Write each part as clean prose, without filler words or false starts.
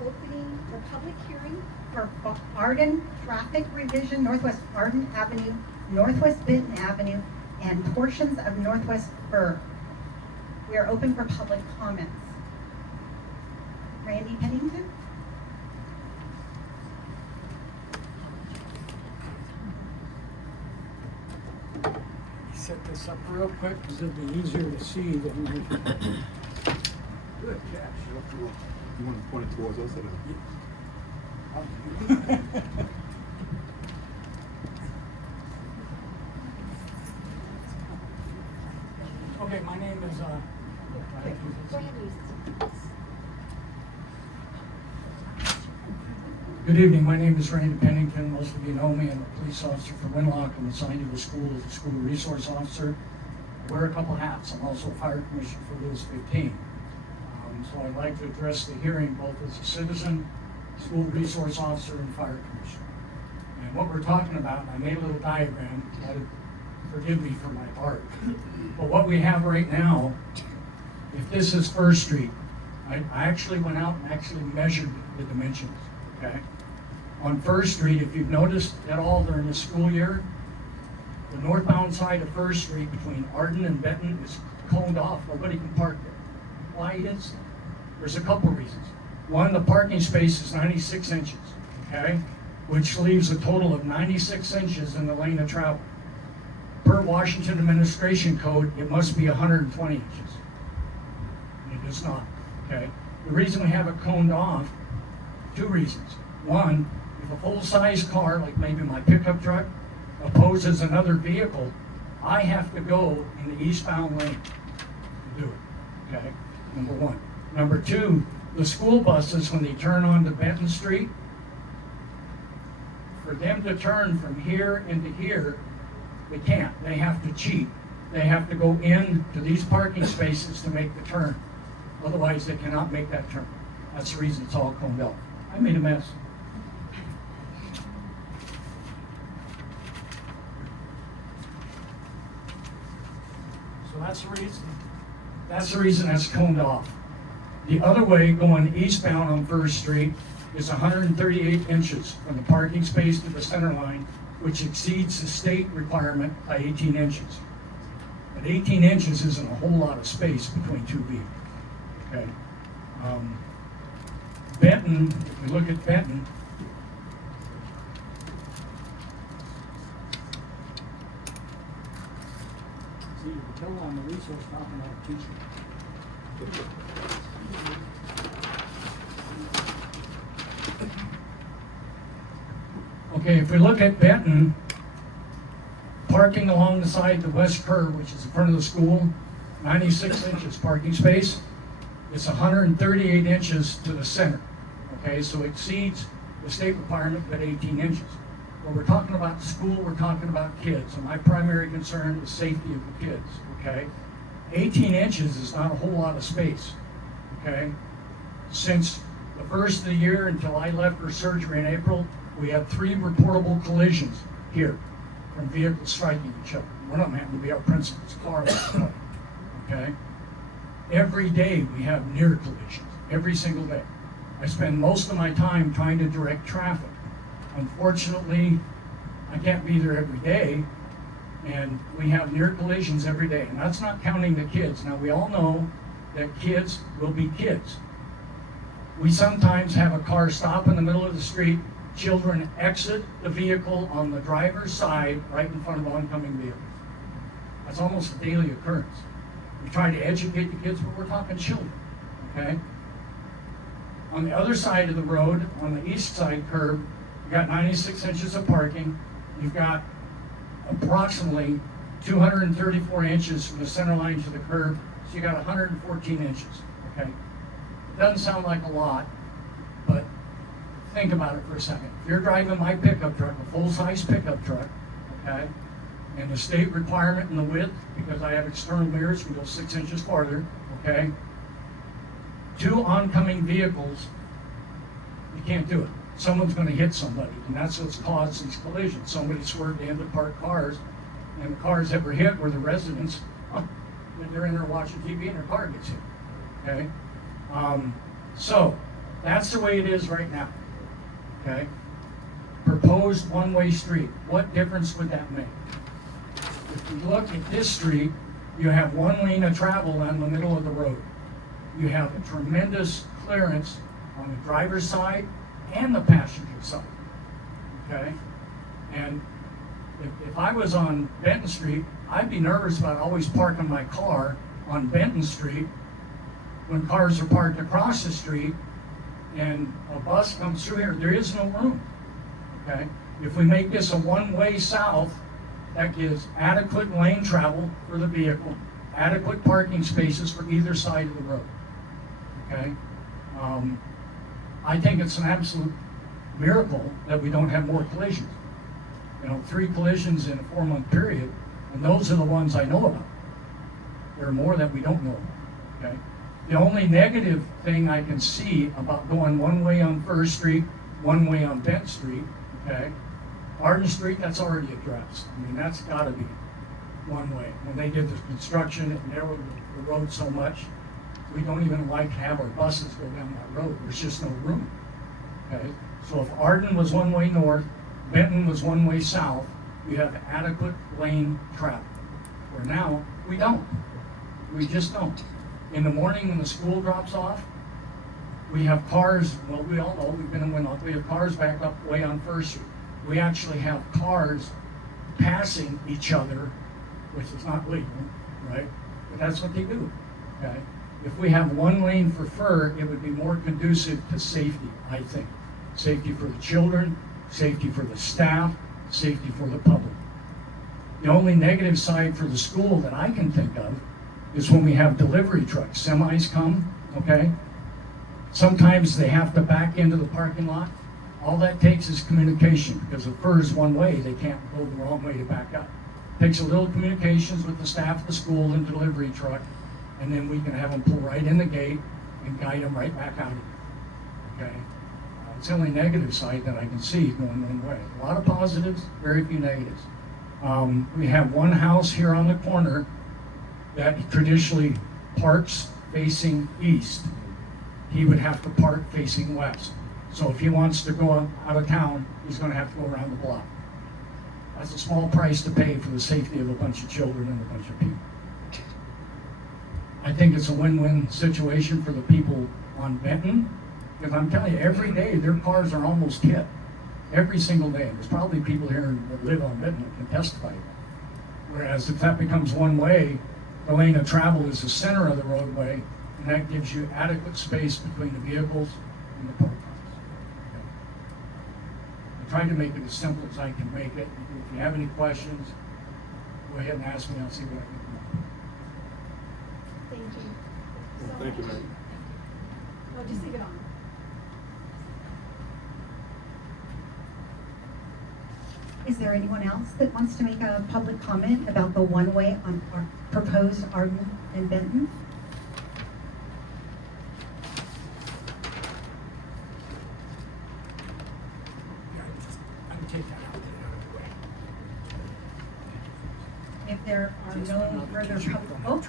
opening the public hearing for Arden Traffic Revision, Northwest Arden Avenue, Northwest Benton Avenue, and portions of Northwest Burr. We are open for public comments. Randy Pennington? Set this up real quick because it'd be easier to see than good catch. You want to point it towards us or no? Okay, my name is Good evening, my name is Randy Pennington. Most of you know me. I'm a police officer for Winlock. I'm assigned to the school as a school resource officer. I wear a couple hats. I'm also fire commissioner for Lewis 15. So I'd like to address the hearing both as a citizen, school resource officer, and fire commissioner. And what we're talking about, I made a little diagram. Forgive me for my art. But what we have right now, if this is First Street, I actually went out and actually measured the dimensions, okay? On First Street, if you've noticed at all during the school year, the northbound side of First Street between Arden and Benton is coned off. Nobody can park there. Why is that? There's a couple reasons. One, the parking space is 96 inches, okay? Which leaves a total of 96 inches in the lane of travel. Per Washington Administration Code, it must be 120 inches. And it is not, okay? The reason we have it coned off, two reasons. One, if a full-size car, like maybe my pickup truck, opposes another vehicle, I have to go in the eastbound lane to do it, okay? Number one. Number two, the school buses, when they turn onto Benton Street, for them to turn from here into here, they can't. They have to cheat. They have to go into these parking spaces to make the turn. Otherwise, they cannot make that turn. That's the reason it's all coned off. I made a mess. So that's the reason. That's the reason that's coned off. The other way, going eastbound on First Street, is 138 inches from the parking space to the center line, which exceeds the state requirement by 18 inches. But 18 inches isn't a whole lot of space between two vehicles. Okay. Benton, if we look at Benton, see, you can tell on the resource talking about a teacher. Okay, if we look at Benton, parking along the side, the west curb, which is in front of the school, 96 inches parking space. It's 138 inches to the center. Okay, so it exceeds the state requirement at 18 inches. When we're talking about school, we're talking about kids, and my primary concern is safety of the kids. Okay, 18 inches is not a whole lot of space. Okay, since the first of the year until I left for surgery in April, we had 3 reportable collisions here from vehicles striking each other. One of them happened to be our principal's car. Okay? Every day we have near collisions, every single day. I spend most of my time trying to direct traffic. Unfortunately, I can't be there every day, and we have near collisions every day, and that's not counting the kids. Now, we all know that kids will be kids. We sometimes have a car stop in the middle of the street, children exit the vehicle on the driver's side right in front of oncoming vehicles. That's almost a daily occurrence. We try to educate the kids, but we're talking children, okay? On the other side of the road, on the east side curb, you've got 96 inches of parking. You've got approximately 234 inches from the center line to the curb, so you got 114 inches, okay? It doesn't sound like a lot, but think about it for a second. If you're driving my pickup truck, a full-size pickup truck, okay, and the state requirement in the width, because I have external mirrors, we go 6 inches farther, okay, 2 oncoming vehicles, you can't do it. Someone's going to hit somebody, and that's what's caused these collisions. Somebody swerved into parked cars, and the cars that were hit were the residents. They're in there watching TV, and their car gets hit, okay? So, That's the way it is right now, okay? Proposed one-way street, what difference would that make? If you look at this street, you have one lane of travel in the middle of the road. You have a tremendous clearance on the driver's side and the passenger side, okay? And if I was on Benton Street, I'd be nervous about always parking my car on Benton Street when cars are parked across the street and a bus comes through here. There is no room, okay? If we make this a one-way south, that gives adequate lane travel for the vehicle, adequate parking spaces for either side of the road, okay? I think it's an absolute miracle that we don't have more collisions. 3 collisions in a 4-month period, and those are the ones I know about. There are more that we don't know about, okay? The only negative thing I can see about going one way on First Street, one way on Bent Street, okay? Arden Street, that's already addressed. I mean, that's gotta be one way. When they did the construction, it narrowed the road so much, we don't even like to have our buses go down that road. There's just no room, okay? So if Arden was one way north, Benton was one way south, we have adequate lane travel. Where now, we don't. We just don't. In the morning when the school drops off, we have cars, well, we all know, we've been in Winlock, we have cars backed up way on First Street. We actually have cars passing each other, which is not legal, right? But that's what they do, okay? If we have one lane for fur, it would be more conducive to safety, I think. Safety for the children, safety for the staff, safety for the public. The only negative side for the school that I can think of is when we have delivery trucks. Semis come, okay? Sometimes they have to back into the parking lot. All that takes is communication, because if fur is one way, they can't go the wrong way to back up. Takes a little communications with the staff of the school and delivery truck, and then we can have them pull right in the gate and guide them right back out of it, okay? It's the only negative side that I can see going one way. A lot of positives, very few negatives. We have one house here on the corner that traditionally parks facing east. He would have to park facing west. So if he wants to go out of town, he's gonna have to go around the block. That's a small price to pay for the safety of a bunch of children and a bunch of people. I think it's a win-win situation for the people on Benton, because I'm telling you, every day their cars are almost hit. Every single day. There's probably people here that live on Benton that can testify to that. Whereas if that becomes one way, the lane of travel is the center of the roadway, and that gives you adequate space between the vehicles and the parked cars. Okay. I tried to make it as simple as I can make it. If you have any questions, go ahead and ask me. I'll see what I can do. Thank you. So Thank you, much. ma'am. No, just leave it on. Is there anyone else that wants to make a public comment about the one-way on our proposed Arden and Benton? If there are no further public, oh,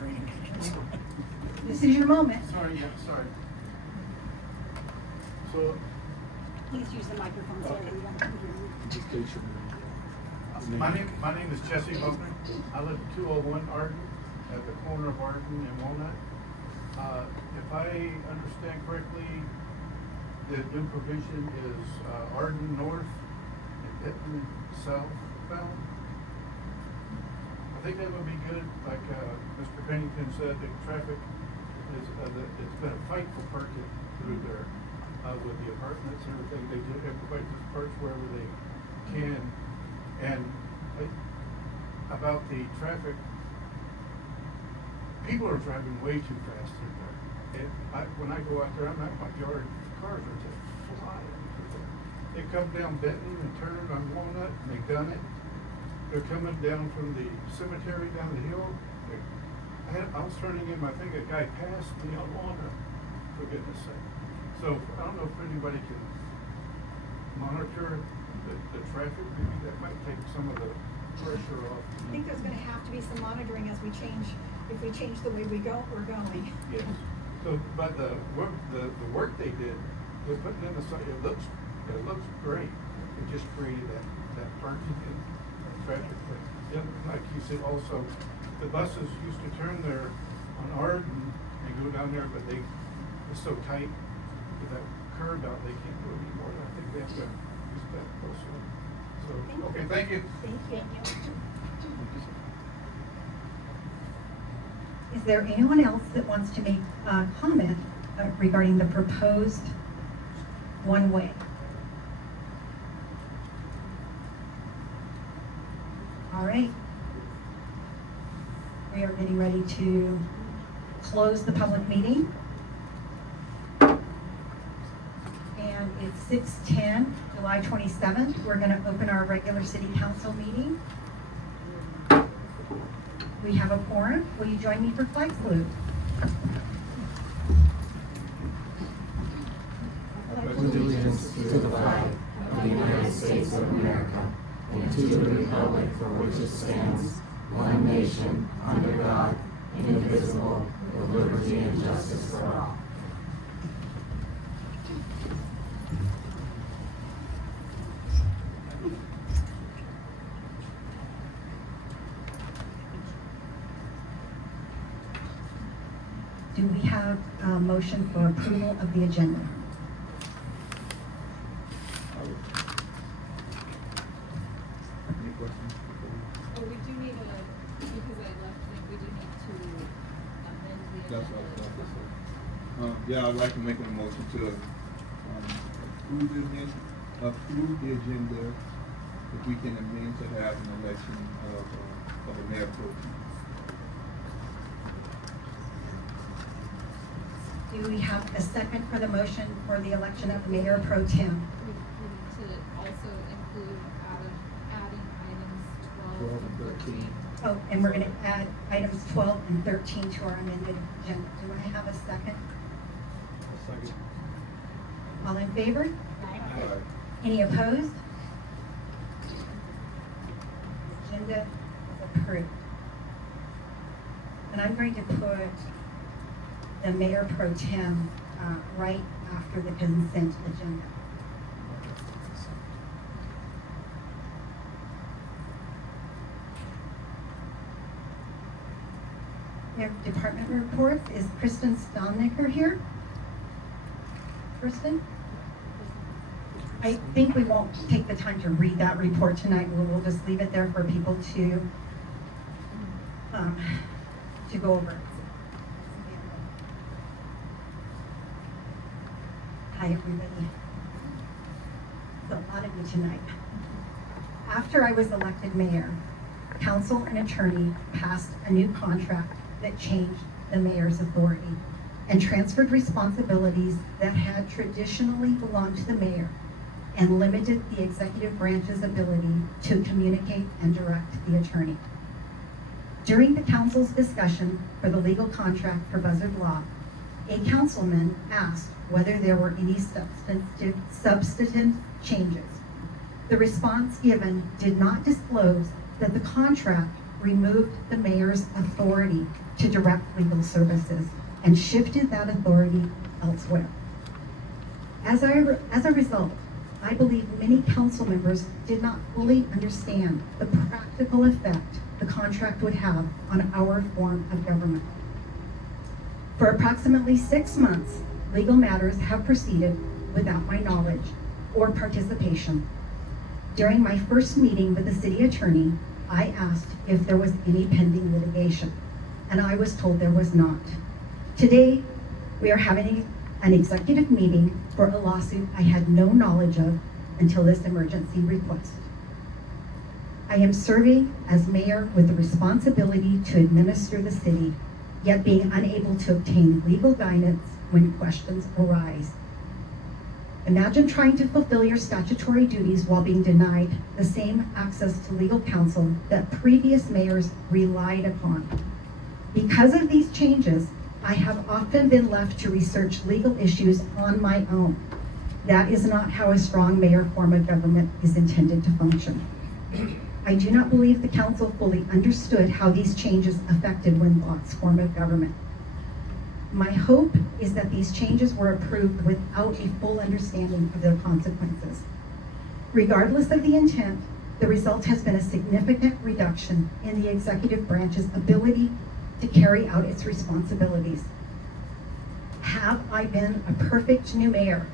this is your moment. Sorry, yeah, sorry. So, Please use the microphone so everyone can hear you. just state your name. My name is Jesse Moakner. I live at 201 Arden, at the corner of Arden and Walnut. If I understand correctly, the new provision is Arden North and Benton southbound. I think that would be good, like Mr. Pennington said, the traffic is, it's been a fight for parking through there with the apartments and everything. They do, everybody just parks wherever they can. And about the traffic, people are driving way too fast through there. When I go out there, I'm at my yard, cars are just flying through there. They come down Benton and turn on Walnut, and they've done it. They're coming down from the cemetery down the hill. I was turning in, I think a guy passed me on Walnut, for goodness sake. So I don't know if anybody can monitor the traffic, maybe that might take some of the pressure off. I think there's gonna have to be some monitoring as we change, if we change the way we're going. Yes. So, but the work they did they're putting in the site, it looks great. It just created that parking and traffic thing. Yeah, like you said also, the buses used to turn there on Arden and go down there, but it's so tight with that curb out, they can't go anymore. I think they have to use that also. So, okay, thank you. Thank you. Is there anyone else that wants to make a comment regarding the proposed one-way? All right. We are getting ready to close the public meeting. And it's 6:10, July 27th. We're going to open our regular city council meeting. We have a quorum. Will you join me for flag salute? Allegiance to the flag of the United States of America and to the republic for which it stands, one nation, under God, indivisible, with liberty and justice for all. Do we have a motion for approval of the agenda? Any questions? Oh, we do need because I left it, we do need to amend the agenda. That's what I was about to say. Yeah, I'd like to make a motion to approve the agenda if we can amend to have an election of a mayor pro tem. Do we have a second for the motion for the election of Mayor Pro Tem? We need to also include adding items 12 and 13. Oh, and we're going to add items 12 and 13 to our amended agenda. Do I have a second? Second. All in favor? Aye. Any opposed? Agenda is approved. And I'm going to put the Mayor Pro Tem right after the consent agenda. We have department reports. Is Kristen Stalnicker here? Kristen? I think we won't take the time to read that report tonight. We'll just leave it there for people to go over. Hi, everybody. It's a lot of you tonight. After I was elected mayor, council and attorney passed a new contract that changed the mayor's authority and transferred responsibilities that had traditionally belonged to the mayor and limited the executive branch's ability to communicate and direct the attorney. During the council's discussion for the legal contract for Buzzard Law, a councilman asked whether there were any substantive changes. The response given did not disclose that the contract removed the mayor's authority to direct legal services and shifted that authority elsewhere. As a result, I believe many council members did not fully understand the practical effect the contract would have on our form of government. For approximately 6 months, legal matters have proceeded without my knowledge or participation. During my first meeting with the city attorney, I asked if there was any pending litigation, and I was told there was not. Today, we are having an executive meeting for a lawsuit I had no knowledge of until this emergency request. I am serving as mayor with the responsibility to administer the city, yet being unable to obtain legal guidance when questions arise. Imagine trying to fulfill your statutory duties while being denied the same access to legal counsel that previous mayors relied upon. Because of these changes, I have often been left to research legal issues on my own. That is not how a strong mayor form of government is intended to function. I do not believe the council fully understood how these changes affected Winlock's form of government. My hope is that these changes were approved without a full understanding of their consequences. Regardless of the intent, the result has been a significant reduction in the executive branch's ability to carry out its responsibilities. Have I been a perfect new mayor?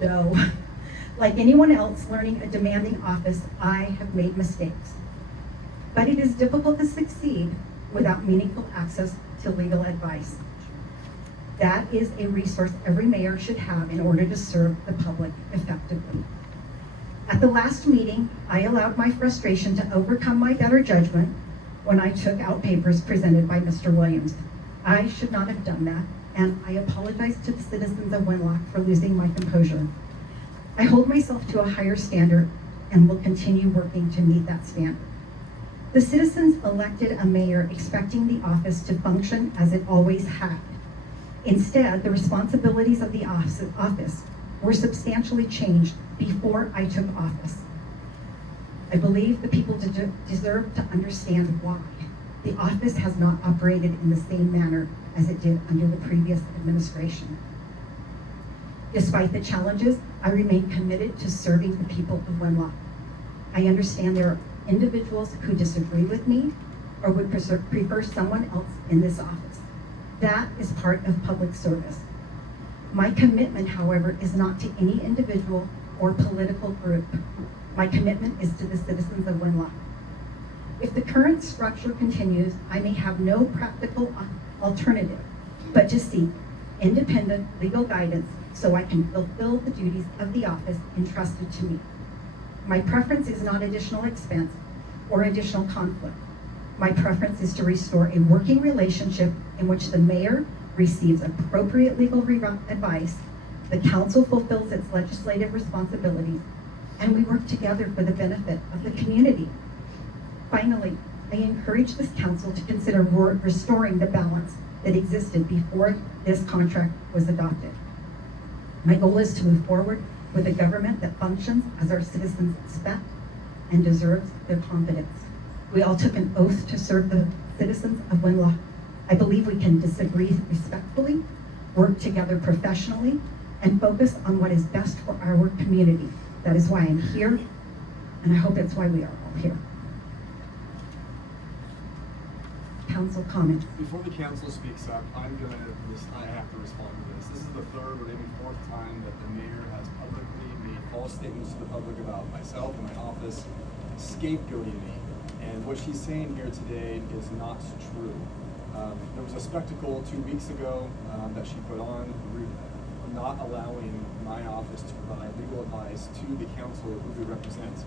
No. Like anyone else learning a demanding office, I have made mistakes. But it is difficult to succeed without meaningful access to legal advice. That is a resource every mayor should have in order to serve the public effectively. At the last meeting, I allowed my frustration to overcome my better judgment when I took out papers presented by Mr. Williams. I should not have done that, and I apologize to the citizens of Winlock for losing my composure. I hold myself to a higher standard and will continue working to meet that standard. The citizens elected a mayor expecting the office to function as it always had. Instead, the responsibilities of the office were substantially changed before I took office. I believe the people deserve to understand why. The office has not operated in the same manner as it did under the previous administration. Despite the challenges, I remain committed to serving the people of Winlock. I understand there are individuals who disagree with me or would prefer someone else in this office. That is part of public service. My commitment, however, is not to any individual or political group. My commitment is to the citizens of Winlock. If the current structure continues, I may have no practical alternative but to seek independent legal guidance so I can fulfill the duties of the office entrusted to me. My preference is not additional expense or additional conflict. My preference is to restore a working relationship in which the mayor receives appropriate legal advice, the council fulfills its legislative responsibilities, and we work together for the benefit of the community. Finally, I encourage this council to consider restoring the balance that existed before this contract was adopted. My goal is to move forward with a government that functions as our citizens expect and deserves their confidence. We all took an oath to serve the citizens of Winlock. I believe we can disagree respectfully, work together professionally, and focus on what is best for our community. That is why I'm here, and I hope that's why we are all here. Council comments. Before the council speaks up, I have to respond to this. This is the third or maybe fourth time that the mayor has publicly made false statements to the public about myself and my office, scapegoating me. And what she's saying here today is not true. There was a spectacle 2 weeks ago that she put on, not allowing my office to provide legal advice to the council who we represent.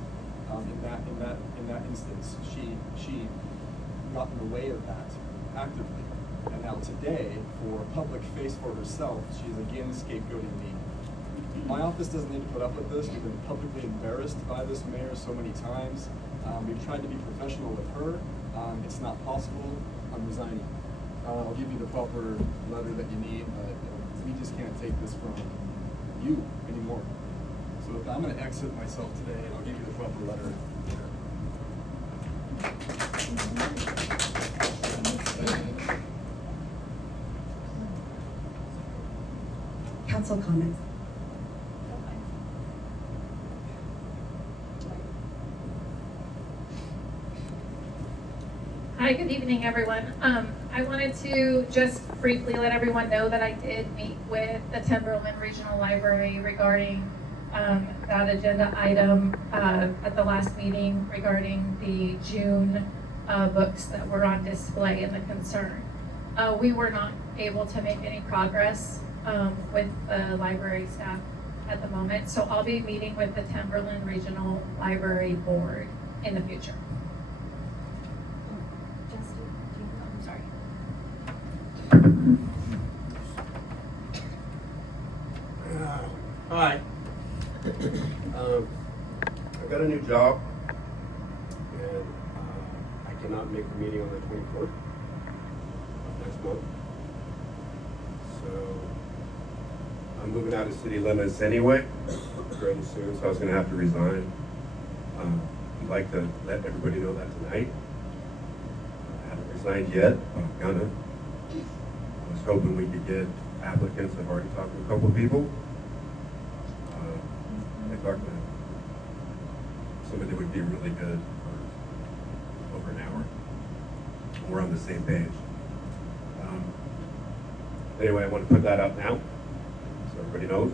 In that instance, she got in the way of that actively. And now today, for public face for herself, she's again scapegoating me. My office doesn't need to put up with this. We've been publicly embarrassed by this mayor so many times. We've tried to be professional with her. It's not possible. I'm resigning. I'll give you the proper letter that you need, but we just can't take this from you anymore. So I'm going to exit myself today, and I'll give you the proper letter. Council comments. Hi, good evening, everyone. I wanted to just briefly let everyone know that I did meet with the Timberland Regional Library regarding that agenda item at the last meeting regarding the June books that were on display and the concern. We were not able to make any progress with the library staff at the moment, so I'll be meeting with the Timberland Regional Library Board in the future. Hi. I've got a new job, and I cannot make the meeting on the 24th of next month. So I'm moving out of city limits anyway, fairly soon, so I was going to have to resign. I'd like to let everybody know that tonight. I haven't resigned yet, but I'm gonna. was hoping we could get applicants. I've already talked to a couple of people. I talked to somebody that would be really good for over an hour. We're on the same page. Anyway, I want to put that up now, so everybody knows.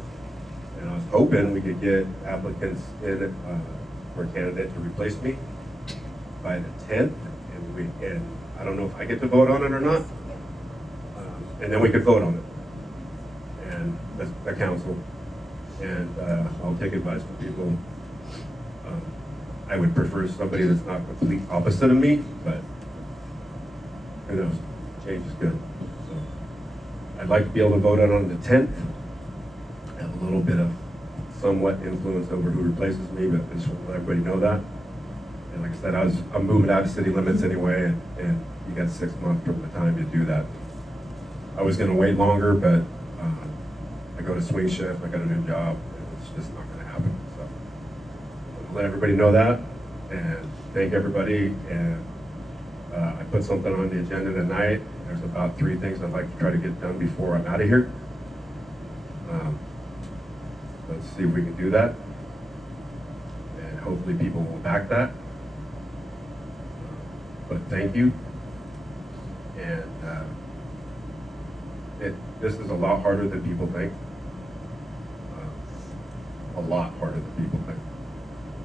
And I was hoping we could get applicants in for a candidate to replace me by the 10th, and I don't know if I get to vote on it or not. And then we could vote on it, and the council. And I'll take advice from people. I would prefer somebody that's not complete opposite of me, but who knows? Change is good. So I'd like to be able to vote on the 10th. Have a little bit of somewhat influence over who replaces me, but I just want to let everybody know that. And like I said, I'm moving out of city limits anyway, and you got 6 months from the time to do that. I was going to wait longer, but I go to swing shift. I got a new job, and it's just not going to happen. So I'll let everybody know that, and thank everybody. And I put something on the agenda tonight. There's about 3 things I'd like to try to get done before I'm out of here. Let's see if we can do that, and hopefully people will back that. But thank you. And this is a lot harder than people think. A lot harder than people think.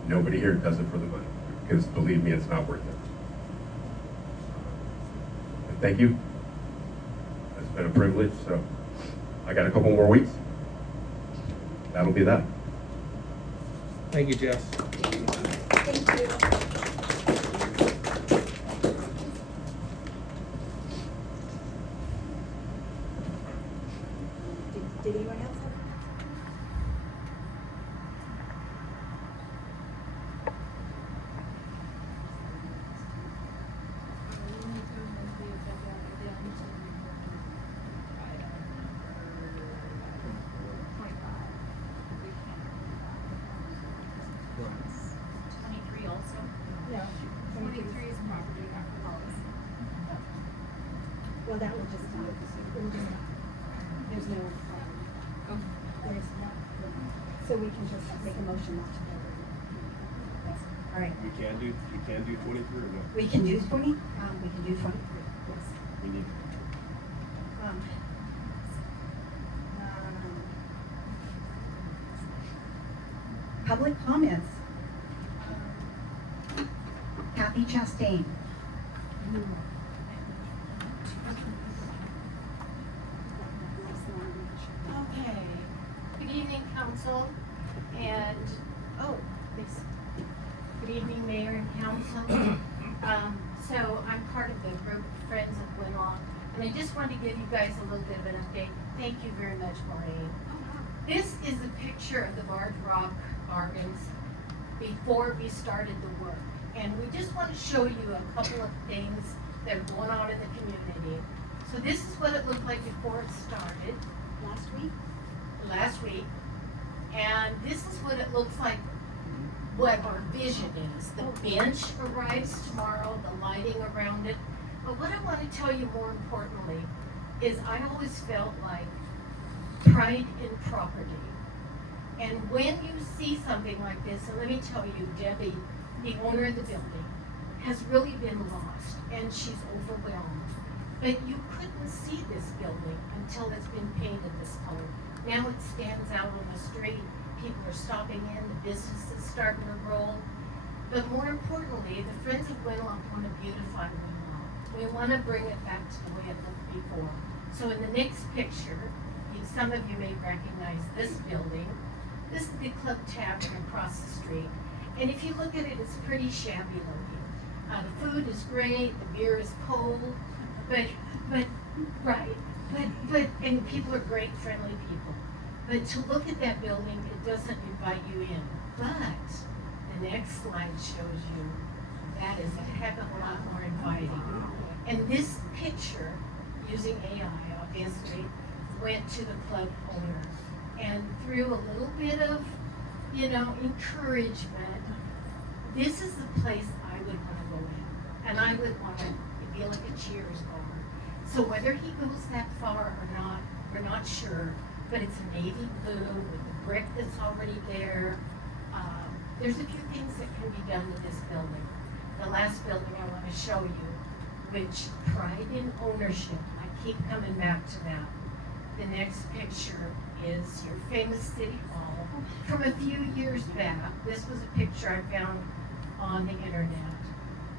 Nobody here does it for the money, because believe me, it's not worth it. And thank you. It's been a privilege. So I got a couple more weeks. That'll be that. Thank you, Jess. Thank you. Did anyone else have? No. 23 is property, not policy. Well, that will just, there's no, there's not, so we can just make a motion not to vote. All right, You can do 23 or no? we can do 20, we can do 23, yes. We need. Um, Public comments. Kathy Chastain. Okay, good evening, council, and, good evening, mayor and council. So I'm part of the group Friends of Winlock, and I just wanted to give you guys a little bit of an update. Thank you very much, Maureen. This is a picture of the Barge Rock Gardens before we started the work. And we just want to show you a couple of things that are going on in the community. So this is what it looked like before it started last week. And this is what it looks like, what our vision is. The bench arrives tomorrow, the lighting around it. But what I want to tell you more importantly is I always felt like pride in property. And when you see something like this, and let me tell you, Debbie, the owner of the building, has really been lost, and she's overwhelmed. But you couldn't see this building until it's been painted this color. Now it stands out on the street, people are stopping in, the business is starting to roll. But more importantly, the Friends of Winlock want to beautify Winlock. We want to bring it back to the way it looked before. So in the next picture, some of you may recognize this building. This is the Club Tavern across the street. And if you look at it, it's pretty shabby looking. The food is great, the beer is cold, and people are great, friendly people. But to look at that building, it doesn't invite you in. But the next slide shows you that is a heck of a lot more inviting. And this picture, using AI, obviously, went to the club owner. And through a little bit of, encouragement, this is the place I would want to go in. And I would want to be like a Cheers bar. So whether he goes that far or not, we're not sure, but it's a navy blue with the brick that's already there. There's a few things that can be done with this building. The last building I want to show you, which pride in ownership, I keep coming back to that. The next picture is your famous City Hall from a few years back. This was a picture I found on the internet.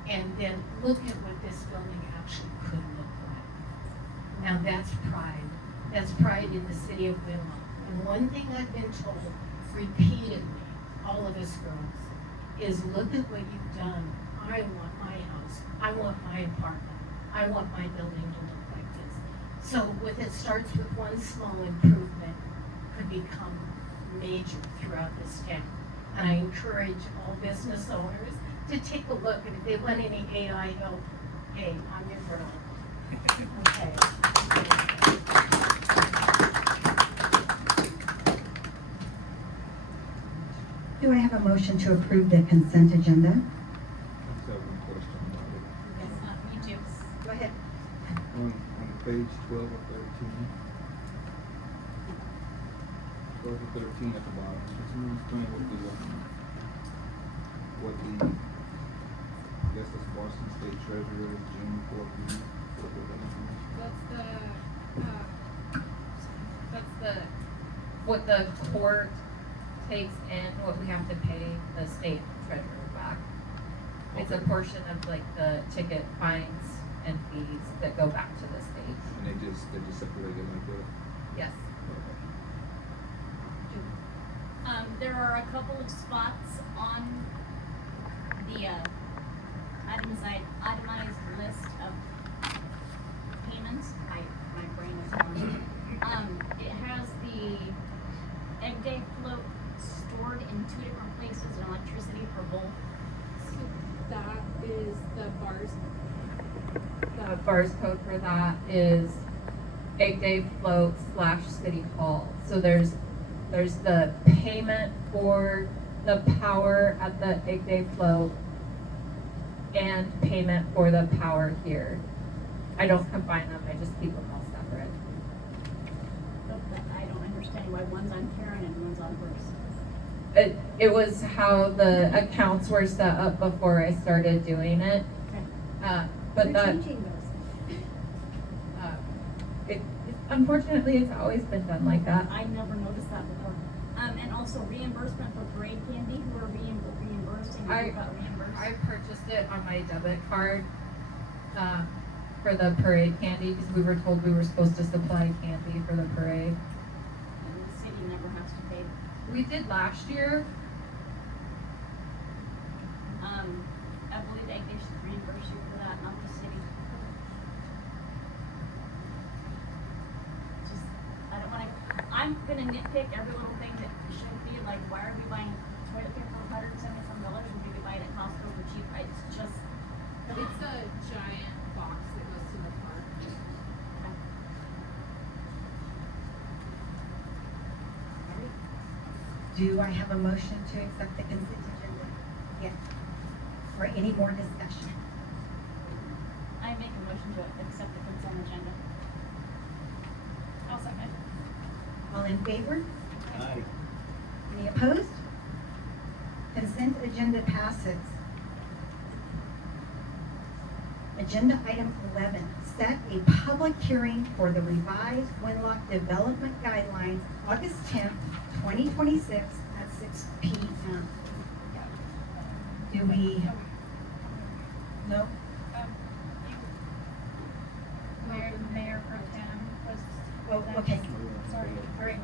And then look at what this building actually could look like. Now that's pride. That's pride in the city of Winlock. And one thing I've been told repeatedly, all of us girls, is look at what you've done. I want my house. I want my apartment. I want my building to look like this. So with it starts with one small improvement could become major throughout this town. And I encourage all business owners to take a look, and if they want any AI help, hey, I'm your girl. Okay. Do I have a motion to approve the consent agenda? I just have one question about it. Yes, me too. Go ahead. On page 12 or 13. 12 or 13 at the bottom. Can someone explain what the I guess that's Boston State Treasurer, June 4th. What the court takes in, what we have to pay the state treasurer back. It's a portion of like the ticket fines and fees that go back to the state. And they just separate it like that? Yes. There are a couple of spots on the itemized list of payments. My brain is gone. It has the egg day float stored in 2 different places and electricity for both. So that is the bars. The bars code for that is egg day float / city hall. So there's the payment for the power at the egg day float and payment for the power here. I don't combine them, I just keep them all separate. But I don't understand why one's on Karen and one's on hers. It was how the accounts were set up before I started doing it. Okay. But You're that, changing those. unfortunately, it's always been done like that. I never noticed that before. And also reimbursement for parade candy, who are reimbursing, who got reimbursed? I purchased it on my debit card for the parade candy because we were told we were supposed to supply candy for the parade. And the city never has to pay. We did last year. I believe they should reimburse you for that, not the city. Just, I don't wanna, I'm gonna nitpick every little thing that shouldn't be, like, why are we buying toilet paper for $177 when we could buy it at Costco for cheap? It's just. It's a giant box that goes to the park. Do I have a motion to accept the consent agenda? Yes. Or any more discussion? I make a motion to accept the consent agenda. I'll second. All in favor? Aye. Any opposed? Consent agenda passes. Agenda item 11, set a public hearing for the revised Winlock Development Guidelines, August 10th, 2026 at 6 p.m. Do we? No? Mayor Pro Tem was. Oh, okay. Sorry, sorry.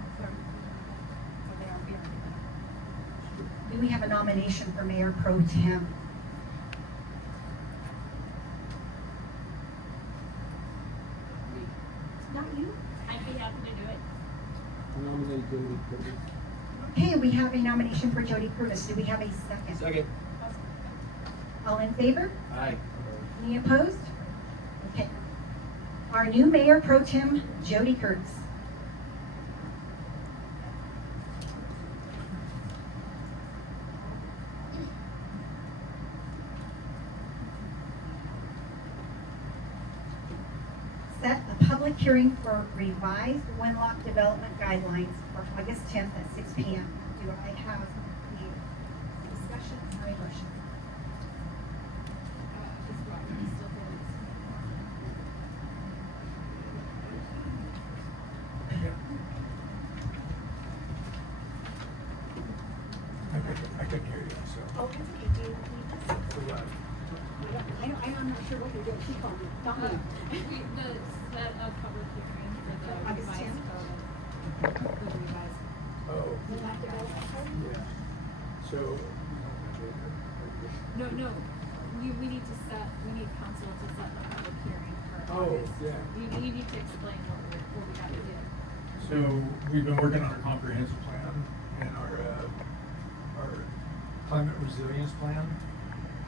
Do we have a nomination for Mayor Pro Tem? Not you? I'd be happy to do it. Nominate Jody Curtis. Okay, we have a nomination for Jody Curtis. Do we have a second? Second. All in favor? Aye. Any opposed? Okay. Our new Mayor Pro Tem, Jody Curtis. Set public hearing for revised Winlock development guidelines for August 10th at 6 p.m. Do I have any discussion or a motion? I couldn't hear you, so. Oh, it's okay, do you need to? I'm not sure what you're doing, she called me, not me. The set of public hearing for the August revised 10th? code, the revised. Oh, Winlock development code? yeah. So. No, we need to set, we need council to set the public hearing for Oh, August. yeah. You need to explain what we got to do. So we've been working on our comprehensive plan and our climate resilience plan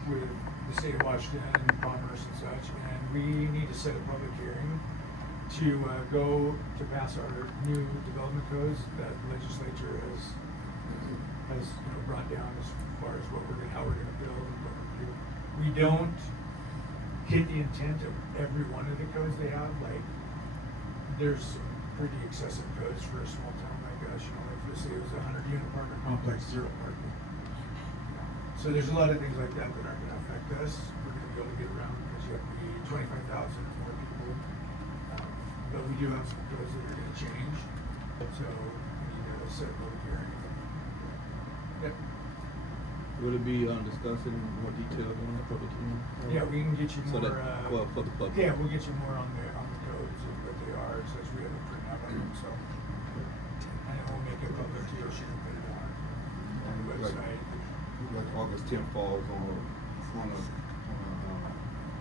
with the state of Washington and Commerce and such. And we need to set a public hearing to go to pass our new development codes that the legislature has brought down as far as how we're gonna build and what we're gonna do. We don't hit the intent of every one of the codes they have, like there's pretty excessive codes for a small town like us, like let's say it was a 100-unit apartment complex, 0 parking. So there's a lot of things like that that aren't gonna affect us. We're gonna be able to get around because you have to be 25,000 more people. But we do have some codes that are gonna change, so we need to set a public hearing. Yep. Will it be discussed in more detail on the public hearing? Yeah, we can get you So more, that, well, for the public. yeah, we'll get you more on the codes and what they are, since we have a printout of them, so. And then we'll make it public too, so you can put it on the website. Like August 10th falls on a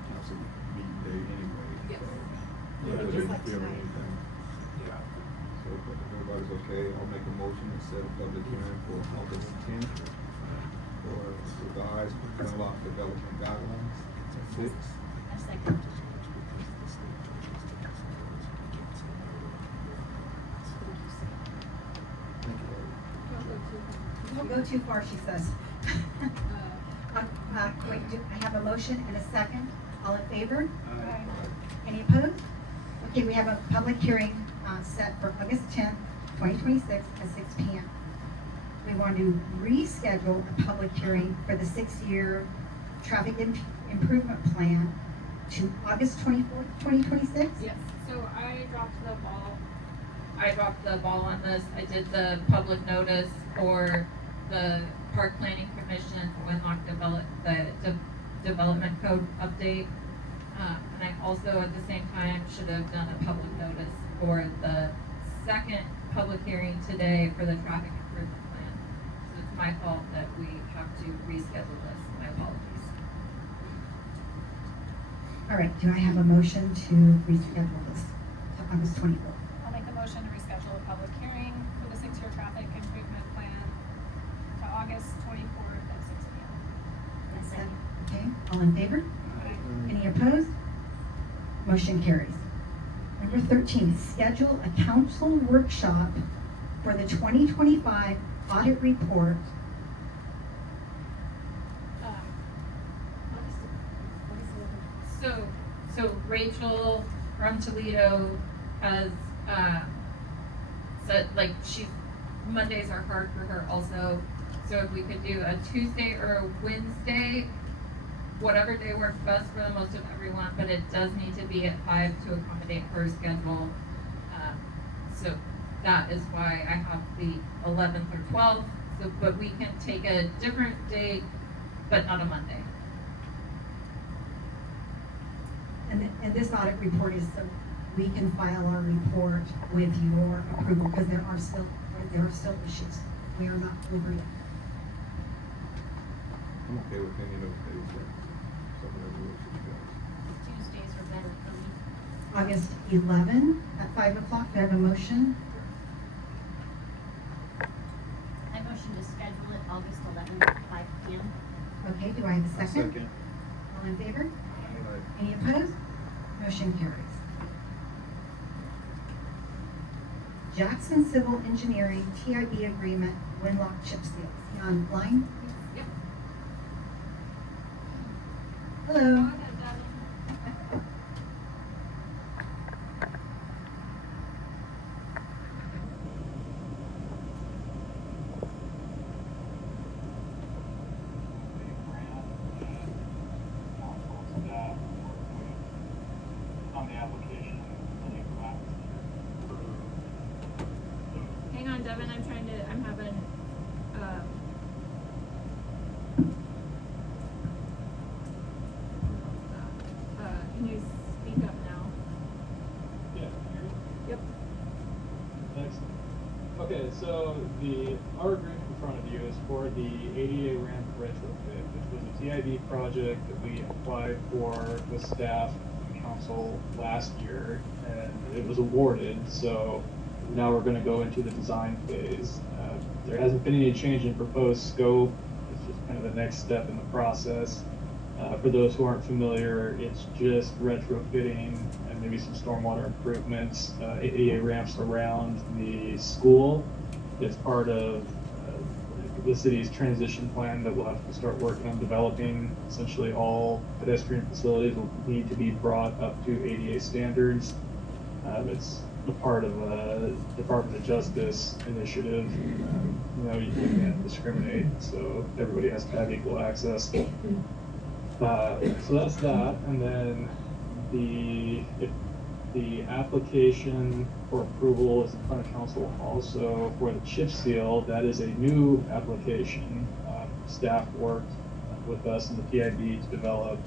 council meeting day anyway. Yes. So Yeah, it just doesn't like interfere with tonight. anything. Yeah. So if everybody's okay, I'll make a motion to set a public hearing for August 10th for revised Winlock development guidelines. 6. A second. Thank you. Don't go too far, she says. Wait, I have a motion and a second. All in favor? Any opposed? Okay, we have a public hearing set for August 10th, 2026 at 6 p.m. We want to reschedule a public hearing for the 6-year traffic improvement plan to August 24th, 2026? Yes, so I dropped the ball on this. I did the public notice for the Park Planning Commission, Winlock Development Code update. And I also, at the same time, should have done a public notice for the second public hearing today for the traffic improvement plan. So it's my fault that we have to reschedule this. My apologies. All right, do I have a motion to reschedule this to August 24th? I'll make a motion to reschedule a public hearing for the 6-year traffic improvement plan to August 24th at 6 p.m. A second. Okay, all in favor? Any opposed? Motion carries. Number 13, schedule a council workshop for the 2025 audit report. So Rachel from Toledo has, said, like, Mondays are hard for her also. So if we could do a Tuesday or a Wednesday, whatever day works best for the most of everyone, but it does need to be at 5 to accommodate her schedule. So that is why I have the 11th or 12th, so, but we can take a different date, but not a Monday. And this audit report is so we can file our report with your approval, because there are still issues. We are not over yet. I'm okay with any of those days. Some of those works for you guys. Tuesdays are better for me. August 11 at 5 o'clock, do I have a motion? I motion to schedule it August 11th at 5 p.m. Okay, do I have a second? Second. All in favor? Any opposed? Motion carries. Jackson Civil Engineering TIB agreement, Winlock chip seals. You online? Yep. Hello. Devin, I'm having, can you speak up now? Yeah. Yep. Excellent. Okay, so our agreement in front of you is for the ADA ramp retrofit, which was a TIB project that we applied for with staff and council last year, and it was awarded, so now we're gonna go into the design phase. There hasn't been any change in proposed scope, it's just kind of the next step in the process. For those who aren't familiar, it's just retrofitting and maybe some stormwater improvements, ADA ramps around the school. It's part of the city's transition plan that we'll have to start working on developing. Essentially, all pedestrian facilities will need to be brought up to ADA standards. It's a part of a Department of Justice initiative. You can't discriminate, so everybody has to have equal access. So that's that, and then the application for approval is in front of council also for the chip seal. That is a new application. Staff worked with us in the PIB to develop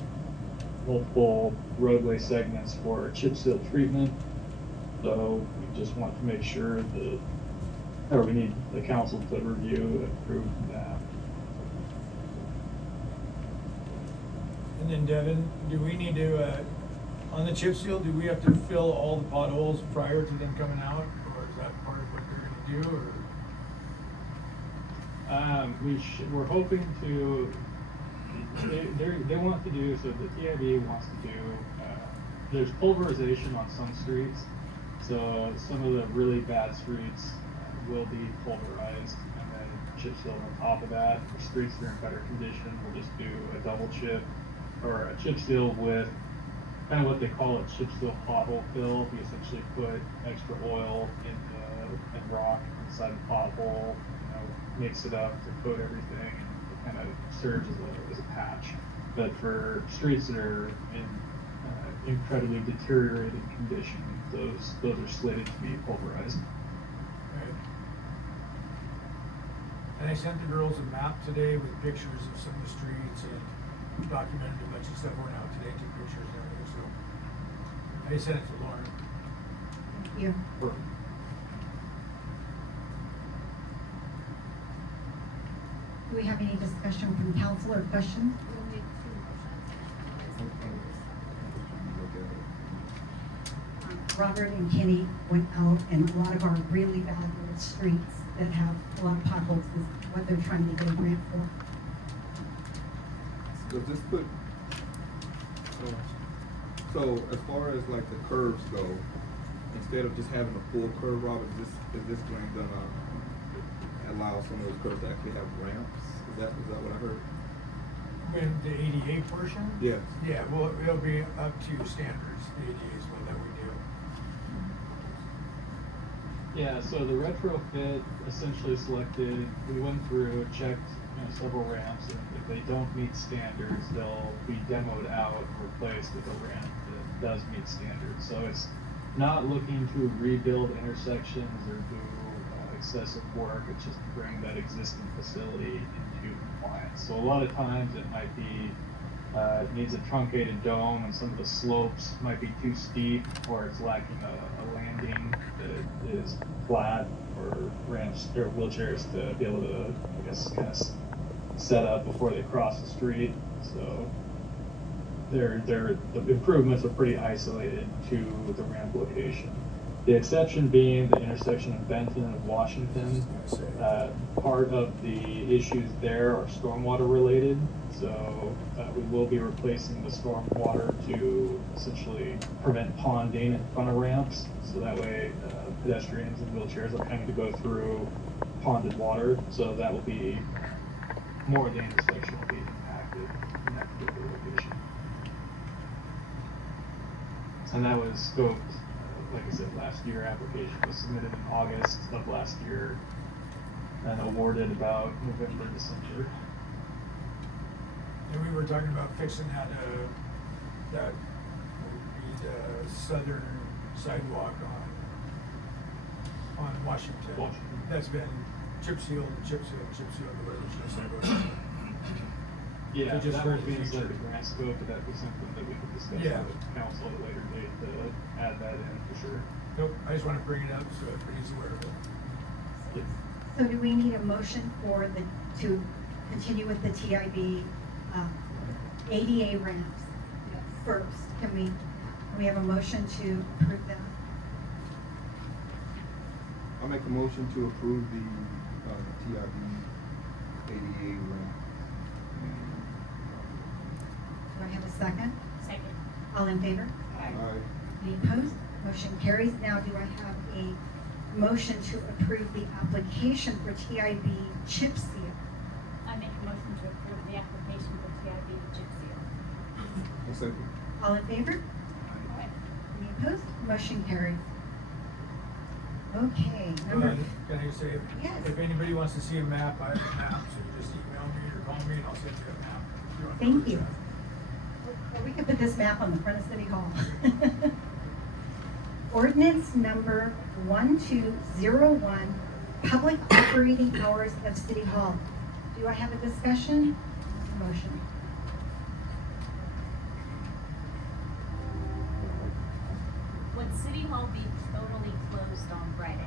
multiple roadway segments for chip seal treatment. So we just want to make sure we need the council to review and approve that. And then Devin, do we need to, on the chip seal, do we have to fill all the potholes prior to them coming out? Or is that part of what they're gonna do, or? We're hoping to, they want to do, so the TIB wants to do, there's pulverization on some streets. So some of the really bad streets will be pulverized, and then chip seal on top of that. For streets that are in better condition, we'll just do a double chip, or a chip seal with kind of what they call a chip seal pothole fill. We essentially put extra oil and rock inside the pothole, mix it up to coat everything, and it kind of serves as a patch. But for streets that are in incredibly deteriorated condition, those are slated to be pulverized. Right. And I sent the girls a map today with pictures of some of the streets and documented a bunch of stuff went out today, took pictures and everything, so I sent it to Lauren. Thank you. Perfect. Do we have any discussion from council or questions? Robert and Kenny went out, and a lot of our really bad little streets that have a lot of potholes is what they're trying to get a grant for. Does this put, so as far as like the curves go, instead of just having a full curve, Robert, is this grant gonna allow some of those curves to actually have ramps? Is that what I heard? In the ADA portion? Yes. Yeah, well, it'll be up to standards, the ADA is one that we do. Yeah, so the retrofit essentially selected, we went through, checked several ramps, and if they don't meet standards, they'll be demoed out and replaced with a ramp that does meet standards. So it's not looking to rebuild intersections or do excessive work, it's just to bring that existing facility into compliance. So a lot of times it might be, it needs a truncated dome, and some of the slopes might be too steep, or it's lacking a landing that is flat for ramps or wheelchairs to be able to, I guess, kind of set up before they cross the street. So the improvements are pretty isolated to the ramp location. The exception being the intersection of Benton and Washington. Part of the issues there are stormwater related, so we will be replacing the stormwater to essentially prevent ponding in front of ramps, so that way pedestrians and wheelchairs are having to go through ponded water, so that will be more of the intersection will be impacted in that particular location. And that was scoped, like I said, last year. Application was submitted in August of last year and awarded about November, December. And we were talking about fixing that southern sidewalk on Washington. Washington. That's been chip sealed, the way it was just Yeah, So just that for would the be inside future. the grant scope, but that'd be something that we could discuss Yeah. with council at a later date to add that in for sure. Nope, I just wanna bring it up so everybody's aware of it. Yes. So do we need a motion to continue with the TIB, ADA ramps first? Can we have a motion to approve that? I'll make a motion to approve the, TIB ADA ramp. Do I have a second? Second. All in favor? Aye. Any opposed? Motion carries. Now do I have a motion to approve the application for TIB chip seal? I make a motion to approve the application for TIB chip seal. A second. All in favor? Any opposed? Motion carries. Okay, number, Can I just say, Yes. if anybody wants to see a map, I have a map, so you just email me or call me and I'll send you a map. if you want to Thank look you. at that. Well, we could put this map on the front of City Hall. Ordinance number 1201, public operating hours of City Hall. Do I have a discussion? Motion. Would City Hall be totally closed on Friday?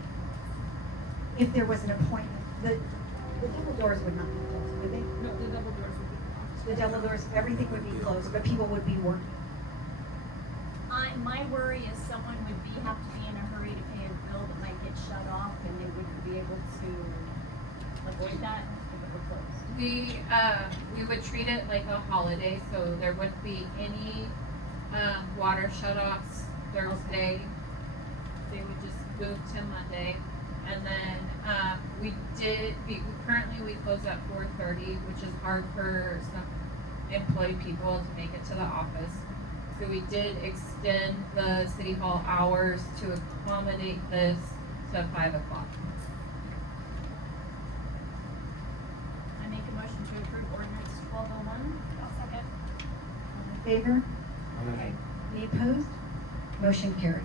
If there was an appointment, the double doors would not be closed, would they? No, the double doors would be closed. The double doors, everything would be closed, but people would be working. My worry is someone would have to be in a hurry to pay a bill that might get shut off and they wouldn't be able to avoid that if it were closed. We would treat it like a holiday, so there wouldn't be any, water shut-offs Thursday. They would just move to Monday. And then, we currently close at 4:30, which is hard for some employed people to make it to the office. So we did extend the City Hall hours to accommodate this to 5 o'clock. I make a motion to approve ordinance 1201. I'll second. All in favor? Aye. Any opposed? Motion carries.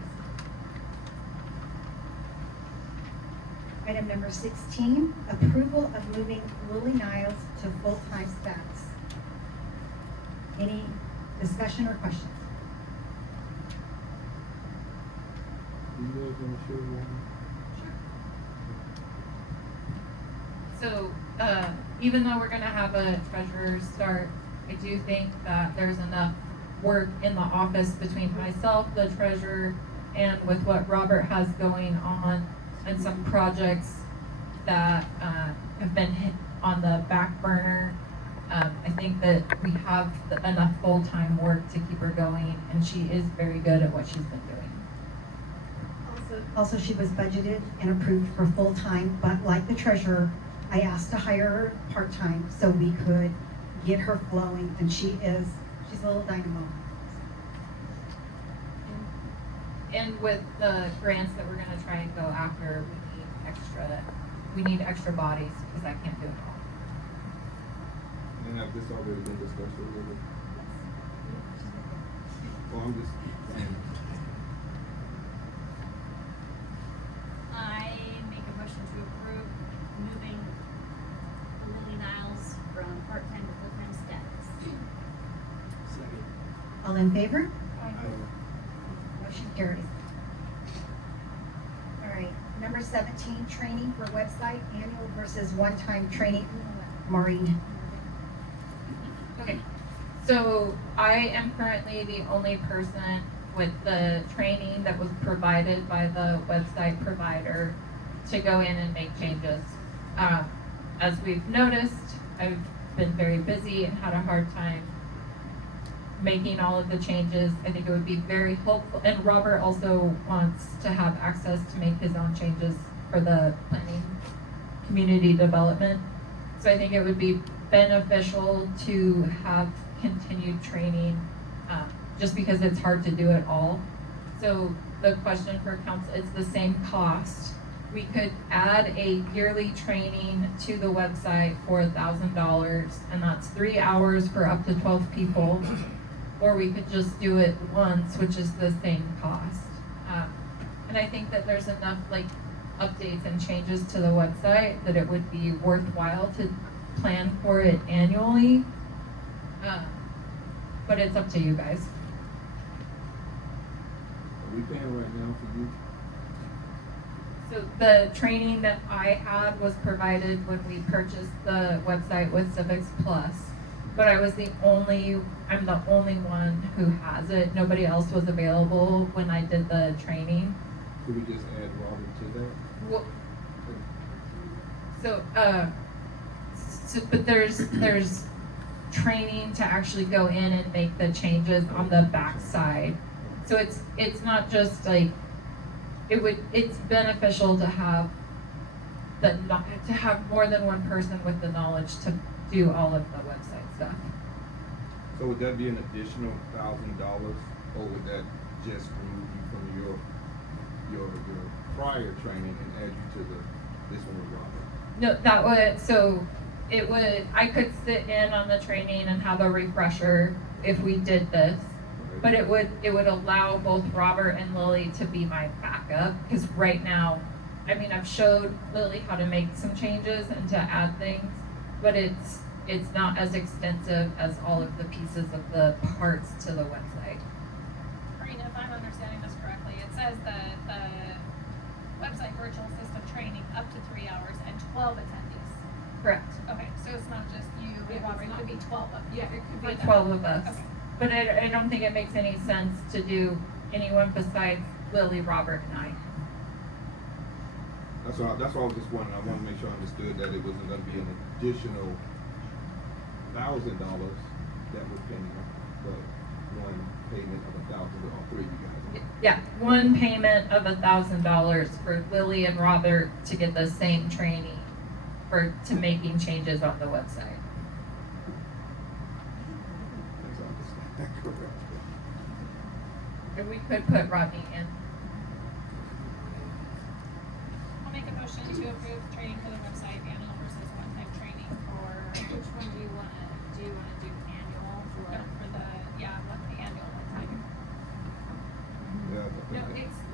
Item number 16, approval of moving Lily Niles to full-time status. Any discussion or questions? You guys wanna share one? So, even though we're gonna have a treasurer start, I do think that there's enough work in the office between myself, the treasurer, and with what Robert has going on, and some projects that, have been hit on the back burner. I think that we have enough full-time work to keep her going, and she is very good at what she's been doing. Also, she was budgeted and approved for full-time, but like the treasurer, I asked to hire her part-time so we could get her flowing, and she's a little dynamo. And with the grants that we're gonna try and go after, we need extra bodies, because I can't do it all. And have this already been discussed a little bit? Well, I'm just saying. I make a motion to approve moving Lily Niles from part-time to full-time status. Second. All in favor? Aye. Motion carries. All right, number 17, training for website, annual versus one-time training. Maureen. Okay, so I am currently the only person with the training that was provided by the website provider to go in and make changes. As we've noticed, I've been very busy and had a hard time making all of the changes. I think it would be very helpful, and Robert also wants to have access to make his own changes for the planning community development. So I think it would be beneficial to have continued training, just because it's hard to do it all. So the question for council, it's the same cost. We could add a yearly training to the website for $1,000, and that's 3 hours for up to 12 people. Or we could just do it once, which is the same cost. And I think that there's enough, like, updates and changes to the website, that it would be worthwhile to plan for it annually. But it's up to you guys. Are we paying right now for you? So the training that I had was provided when we purchased the website with Civics Plus, but I'm the only one who has it. Nobody else was available when I did the training. Could we just add Robert to that? Well, but there's training to actually go in and make the changes on the back side. So it's not just like it's beneficial to have to have more than one person with the knowledge to do all of the website stuff. So would that be an additional $1,000, or would that just remove you from your prior training and add you to this one with Robert? No, that would I could sit in on the training and have a refresher if we did this. But it would allow both Robert and Lily to be my backup, because right now, I mean, I've showed Lily how to make some changes and to add things, but it's not as extensive as all of the pieces of the parts to the website. Karina, if I'm understanding this correctly, it says that the website virtual system training up to 3 hours and 12 attendees. Correct. Okay, so it's not just you and Robert, it could be 12 of you. Yeah, it could be For 12 that. of us. Okay. But I don't think it makes any sense to do anyone besides Lily, Robert, and I. That's why I was just wondering. I want to make sure I understood that it wasn't going to be an additional $1,000 that we're paying, but one payment of $1,000 with all three of you guys. Yeah, one payment of $1,000 for Lily and Robert to get the same training to making changes on the website. Correct. And we could put Rodney in. I'll make a motion to approve training for the website, annual versus one-time training for. Which one do you wanna do annual or? For the annual one-time. Yeah, No,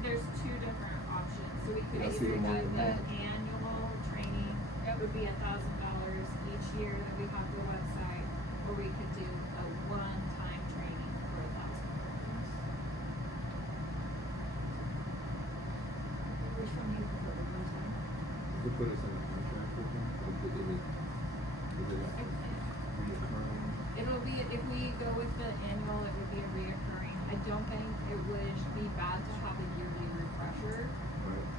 there's two different options, so we could Yeah, I see either them do all. the annual training, that would be $1,000 each year that we have the website, or we could do a one-time training for $1,000. Which one do you prefer, the one-time? To put us in a contract with them, or is it like reoccurring? It'll be, if we go with the annual, it would be a reoccurring. I don't think it would be bad to have a yearly refresher, Right.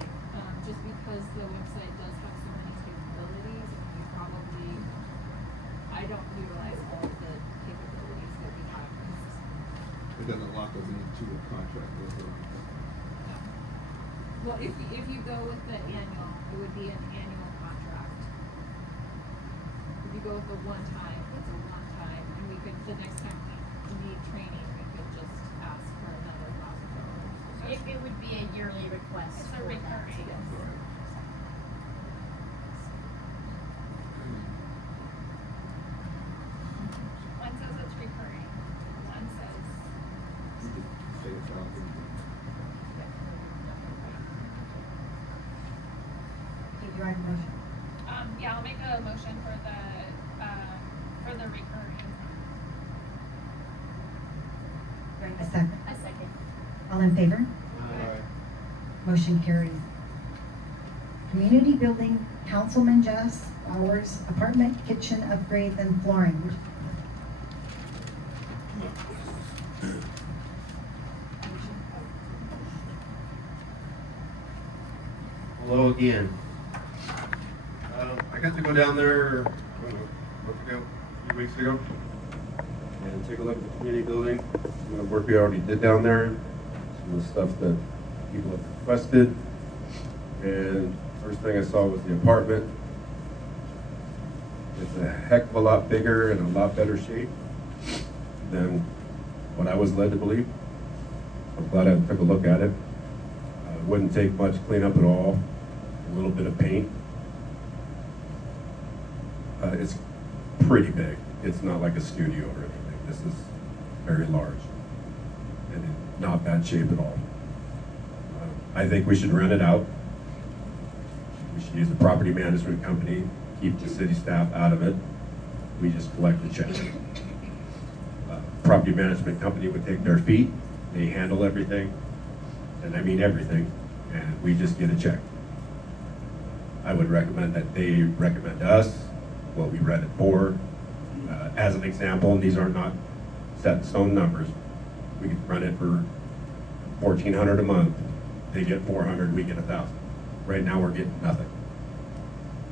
just because the website does have so many capabilities, and I don't utilize all of the capabilities that we have. It doesn't lock us into a contract with them. Well, if you go with the annual, it would be an annual contract. If you go with the one time, it's a one time, and we could, the next time we need training, we could just ask for another $1,000. It would be a yearly request. It's a for that, recurring. yes. One says it's recurring, one says. You could say it's all. Okay, do I have a motion? I'll make a motion for the recurring. Do I have a second? A second. All in favor? Motion carries. Community building, Councilman Jess Bowers, apartment kitchen upgrades and flooring. Hello again. I got to go down there a few weeks ago, and take a look at the community building, some of the work we already did down there, some of the stuff that people have requested. And first thing I saw was the apartment. It's a heck of a lot bigger and a lot better shape than what I was led to believe. I'm glad I took a look at it. It wouldn't take much cleanup at all, a little bit of paint. It's pretty big. It's not like a studio or anything. This is very large and in not bad shape at all. I think we should rent it out We should use a property management company, keep the city staff out of it. We just collect the check. Property management company would take their feet, they handle everything, and I mean everything, and we just get a check. I would recommend that they recommend to us what we read it for. As an example, and these are not set in stone numbers, we could run it for $1,400 a month. They get 400, we get 1,000. Right now we're getting nothing,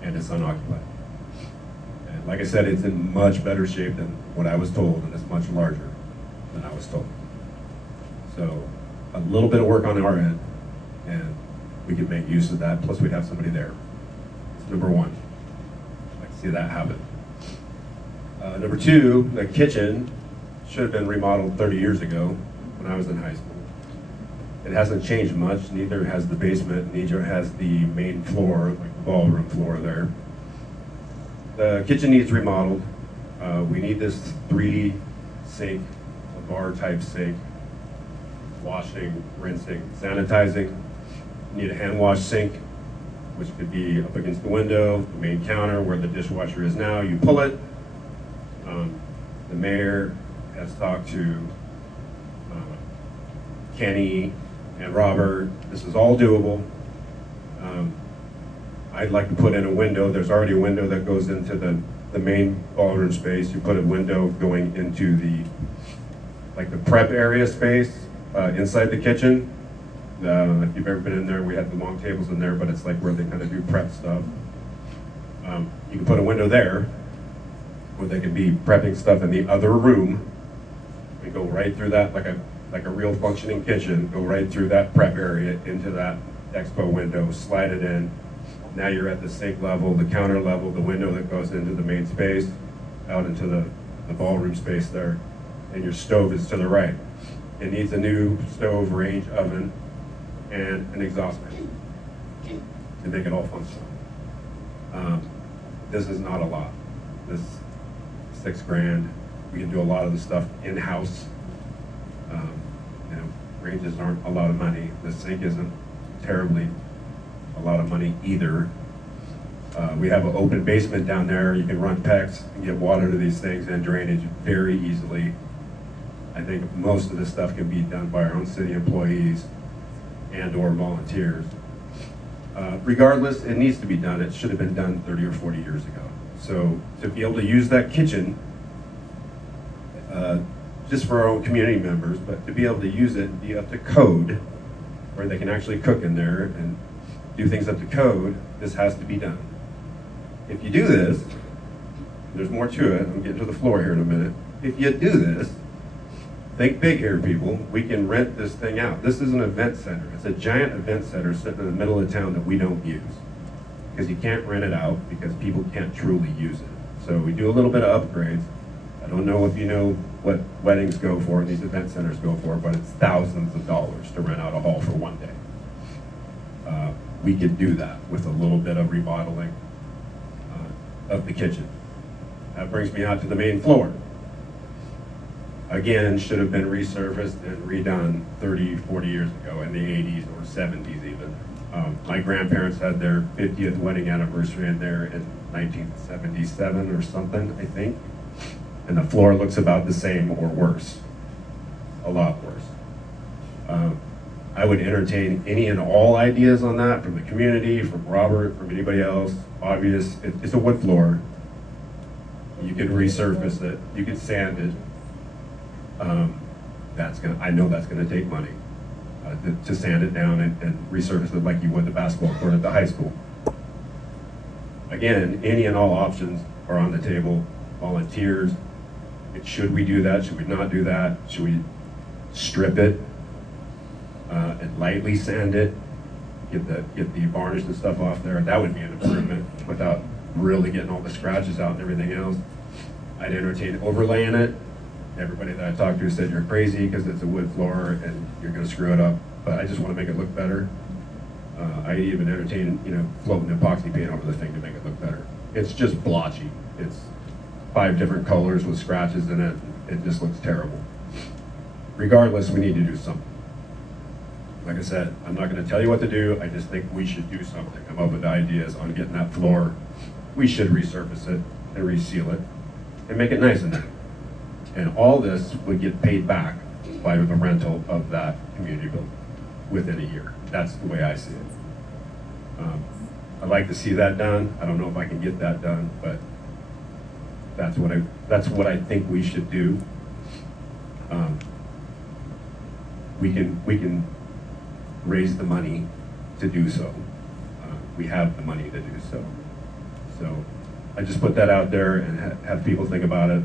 and it's unoccupied. And like I said, it's in much better shape than what I was told, and it's much larger than I was told. So a little bit of work on our end, and we could make use of that. Plus, we'd have somebody there. It's number one. I'd like to see that happen. Number two, the kitchen should have been remodeled 30 years ago when I was in high school. It hasn't changed much, neither has the basement, neither has the main floor, like the ballroom floor there. The kitchen needs remodeled. We need this 3-sink, a bar type sink, washing, rinsing, sanitizing. Need a hand wash sink, which could be up against the window, the main counter where the dishwasher is now. You pull it. The mayor has talked to Kenny and Robert. This is all doable. I'd like to put in a window. There's already a window that goes into the main ballroom space. You put a window going into the prep area space inside the kitchen. If you've ever been in there, we had the long tables in there, but it's like where they kind of do prep stuff. You can put a window there where they can be prepping stuff in the other room and go right through that like a real functioning kitchen, go right through that prep area into that expo window, slide it in. Now you're at the sink level, the counter level, the window that goes into the main space, out into the ballroom space there, and your stove is to the right. It needs a new stove, range, oven, and an exhaust fan to make it all functional. This is not a lot. This $6,000. We can do a lot of the stuff in-house. Ranges aren't a lot of money. The sink isn't terribly a lot of money either. We have an open basement down there. You can run PEX and get water to these things and drainage very easily. I think most of this stuff can be done by our own city employees and or volunteers. Regardless, it needs to be done. It should have been done 30 or 40 years ago. So to be able to use that kitchen, just for our own community members, but to be able to use it and be up to code, where they can actually cook in there and do things up to code, this has to be done. If you do this, there's more to it. I'm getting to the floor here in a minute. If you do this, think big here, people. We can rent this thing out. This is an event center. It's a giant event center sitting in the middle of town that we don't use. Because you can't rent it out because people can't truly use it. So we do a little bit of upgrades. I don't know if you know what weddings go for and these event centers go for, but it's thousands of dollars to rent out a hall for one day. We could do that with a little bit of remodeling of the kitchen. That brings me out to the main floor. Again, should have been resurfaced and redone 30, 40 years ago in the 80s or 70s even. My grandparents had their 50th wedding anniversary in there in 1977 or something, I think. And the floor looks about the same or worse, a lot worse. I would entertain any and all ideas on that from the community, from Robert, from anybody else. Obvious, it's a wood floor. You can resurface it, you can sand it. I know that's gonna take money to sand it down and resurface it like you would the basketball court at the high school. Again, any and all options are on the table. Volunteers, should we do that? Should we not do that? Should we strip it and lightly sand it? Get the varnish and stuff off there. That would be an improvement without really getting all the scratches out and everything else. I'd entertain overlaying it. Everybody that I talked to said you're crazy because it's a wood floor and you're going to screw it up. But I just want to make it look better. I even entertain, floating epoxy paint over the thing to make it look better. It's just blotchy. It's 5 different colors with scratches in it. It just looks terrible. Regardless, we need to do something. like I said, I'm not gonna tell you what to do, I just think we should do something. I'm open to ideas on getting that floor. We should resurface it and reseal it and make it nice in there. And all this would get paid back by the rental of that community building within a year. That's the way I see it. I'd like to see that done. I don't know if I can get that done, but that's what I think we should do. We can raise the money to do so. We have the money to do so. So I just put that out there and have people think about it.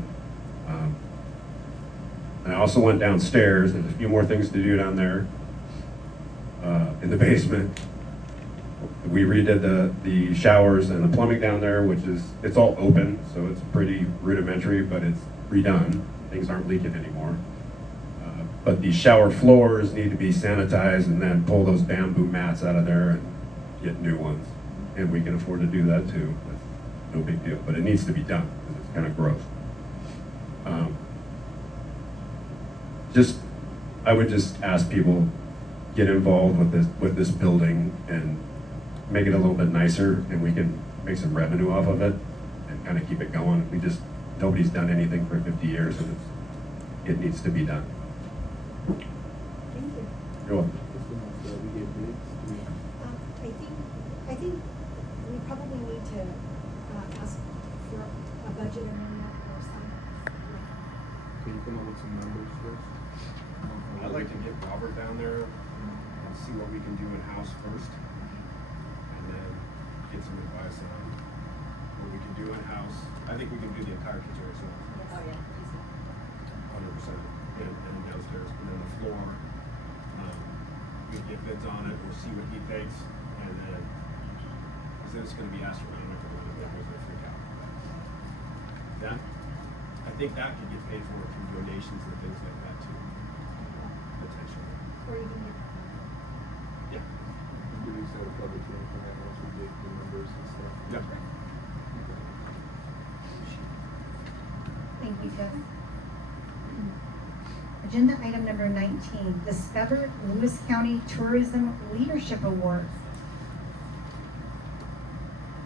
And I also went downstairs. There's a few more things to do down there in the basement. We redid the showers and the plumbing down there, which it's all open, so it's pretty rudimentary, but it's redone. Things aren't leaking anymore. But the shower floors need to be sanitized and then pull those bamboo mats out of there and get new ones. And we can afford to do that too. That's no big deal, but it needs to be done because it's kind of gross. I would just ask people, get involved with this building and make it a little bit nicer, and we can make some revenue off of it and kind of keep it going. Nobody's done anything for 50 years, and it needs to be done. Thank you. You're welcome. I think we probably need to ask for a budget amendment or something. Can you come up with some numbers first? I'd like to get Robert down there and see what we can do in-house first, and then get some advice on what we can do in-house. I think we can do the entire kitchen ourselves. Oh, yeah. 100%. And downstairs, and then the floor, we get bids on it, we'll see what he thinks, and then, because then it's gonna be astronomical, and everyone's gonna freak out. That, I think that could get paid for through donations and things like that too, potentially. Or even Yeah. Do we set a public hearing for that once we get the numbers and stuff? Yeah. Thank you, Jeff. Agenda item number 19, Discover Lewis County Tourism Leadership Awards.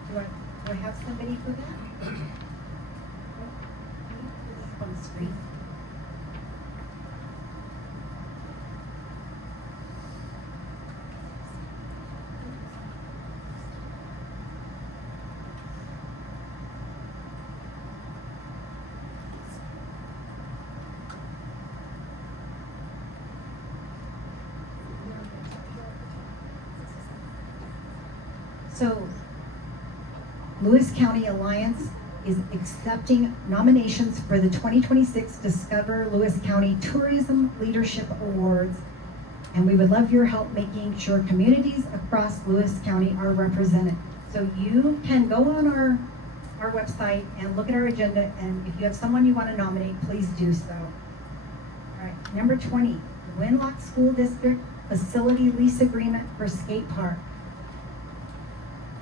Do I have somebody for that? On the screen. So, Lewis County Alliance is accepting nominations for the 2026 Discover Lewis County Tourism Leadership Awards. And we would love your help making sure communities across Lewis County are represented. So you can go on our website and look at our agenda, and if you have someone you want to nominate, please do so. All right, number 20, Winlock School District Facility Lease Agreement for Skate Park.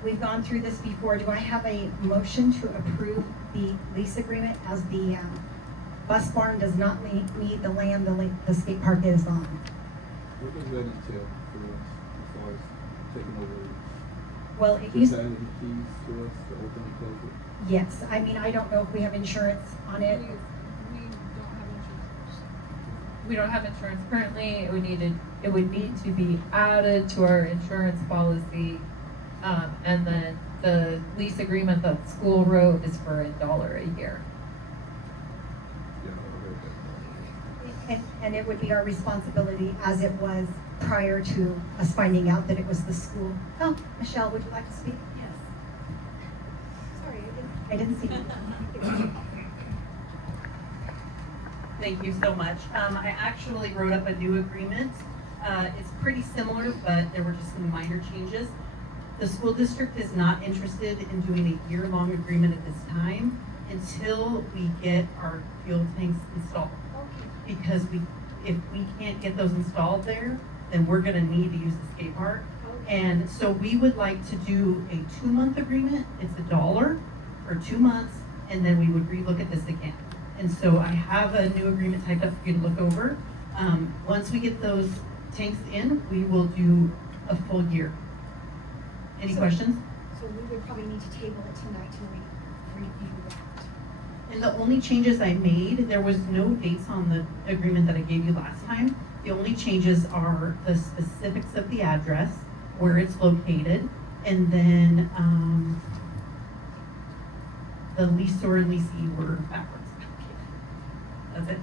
We've gone through this before. Do I have a motion to approve the lease agreement as the bus barn does not meet the land the skate park is on? What does that entail for us as far as taking over? Well, it Just used, adding the keys to us to open and close it? yes, I mean, I don't know if we have insurance on it. We don't have insurance currently. It would need to be added to our insurance policy. And then the lease agreement that school wrote is for $1 a year. And it would be our responsibility as it was prior to us finding out that it was the school. Oh, Michelle, would you like to speak? Yes. Sorry, I didn't see you. Thank you so much. I actually wrote up a new agreement. It's pretty similar, but there were just some minor changes. The school district is not interested in doing a year-long agreement at this time until we get our fuel tanks installed. Because if we can't get those installed there, then we're gonna need to use the skate park. And so we would like to do a 2-month agreement. It's $1 for 2 months, and then we would relook at this again. And so I have a new agreement typed up for you to look over. Once we get those tanks in, we will do a full year. Any questions? So we would probably need to table it tonight to review that. And the only changes I made, there was no dates on the agreement that I gave you last time. The only changes are the specifics of the address, where it's located, and then the leaseor and leasee were backwards. That's it.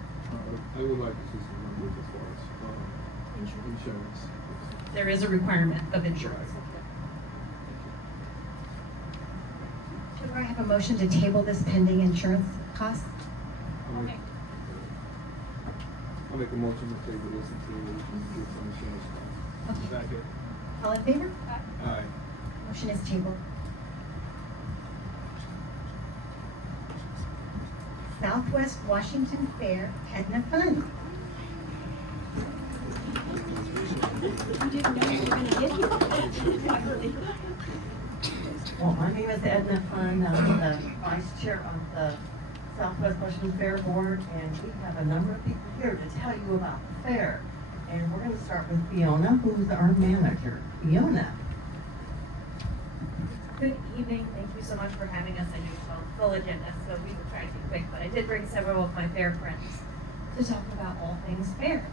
I would like to see some numbers as far as insurance. There is a requirement of insurance. Do I have a motion to table this pending insurance costs? I'll make a motion to table this until we can get some insurance costs. Okay. Second. All in favor? Aye. Motion is tabled. Southwest Washington Fair Edna Fund. You didn't know you were gonna get here. Well, my name is Edna Fun. I'm the vice chair of the Southwest Washington Fair Board, and we have a number of people here to tell you about the fair. And we're going to start with Fiona, who's our manager. Fiona. Good evening. Thank you so much for having us. I know you saw a full agenda, so we will try to be quick, but I did bring several of my fair friends to talk about all things fair.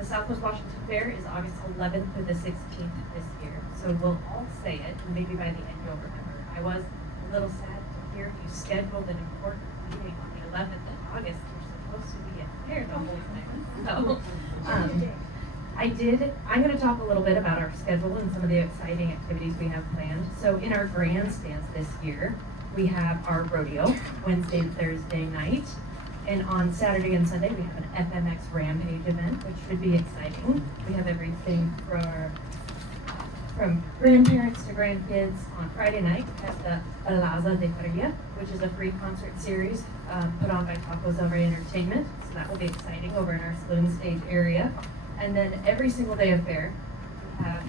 The Southwest Washington Fair is August 11th to the 16th this year, so we'll all say it, and maybe by the end you'll remember. I was a little sad to hear you scheduled an important meeting on the 11th of August. You're supposed to be at the fair the whole time. So, I'm going to talk a little bit about our schedule and some of the exciting activities we have planned. So in our grandstands this year, we have our rodeo, Wednesday and Thursday night. And on Saturday and Sunday, we have an FMX Rampage event, which should be exciting. We have everything from grandparents to grandkids. On Friday night, we have the Plaza de Feria, which is a free concert series put on by Tacos El Rey Entertainment. So that will be exciting over in our saloon stage area. And then every single day of fair, we have a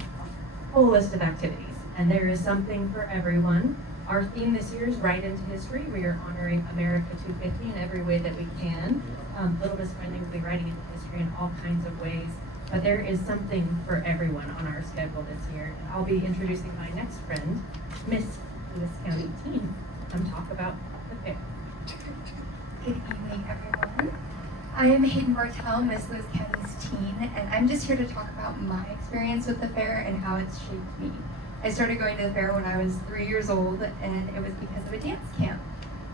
full list of activities. And there is something for everyone. Our theme this year is Right into History. We are honoring America 250 in every way that we can. Little Miss Friendly will be writing into history in all kinds of ways. But there is something for everyone on our schedule this year. And I'll be introducing my next friend, Miss Lewis County Teen, to come talk about the fair. Good evening, everyone. I am Hayden Bartel, Miss Lewis County's teen, and I'm just here to talk about my experience with the fair and how it's shaped me. I started going to the fair when I was 3 years old, and it was because of a dance camp.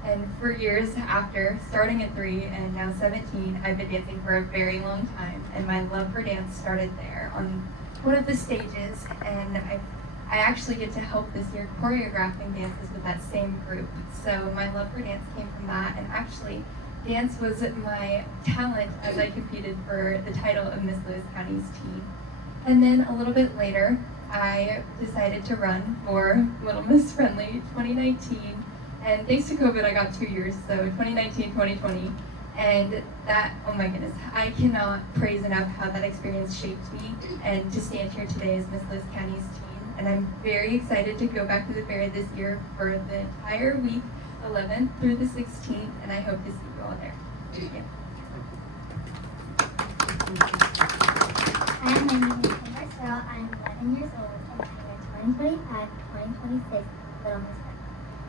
And for years after, starting at 3 and now 17, I've been dancing for a very long time, and my love for dance started there on one of the stages, and I actually get to help this year choreographing dances with that same group. So my love for dance came from that, and actually, dance was my talent as I competed for the title of Miss Lewis County's teen. And then a little bit later, I decided to run for Little Miss Friendly 2019. And thanks to COVID, I got 2 years, so 2019, 2020. And that, oh my goodness, I cannot praise enough how that experience shaped me. And to stand here today as Miss Lewis County's teen. And I'm very excited to go back to the fair this year for the entire week, 11th through the 16th, and I hope to see you all there. Thank you. Hi, my name is Kim Marcel. I'm 11 years old, and I'm in 2025, 2026 Little Miss Friendly.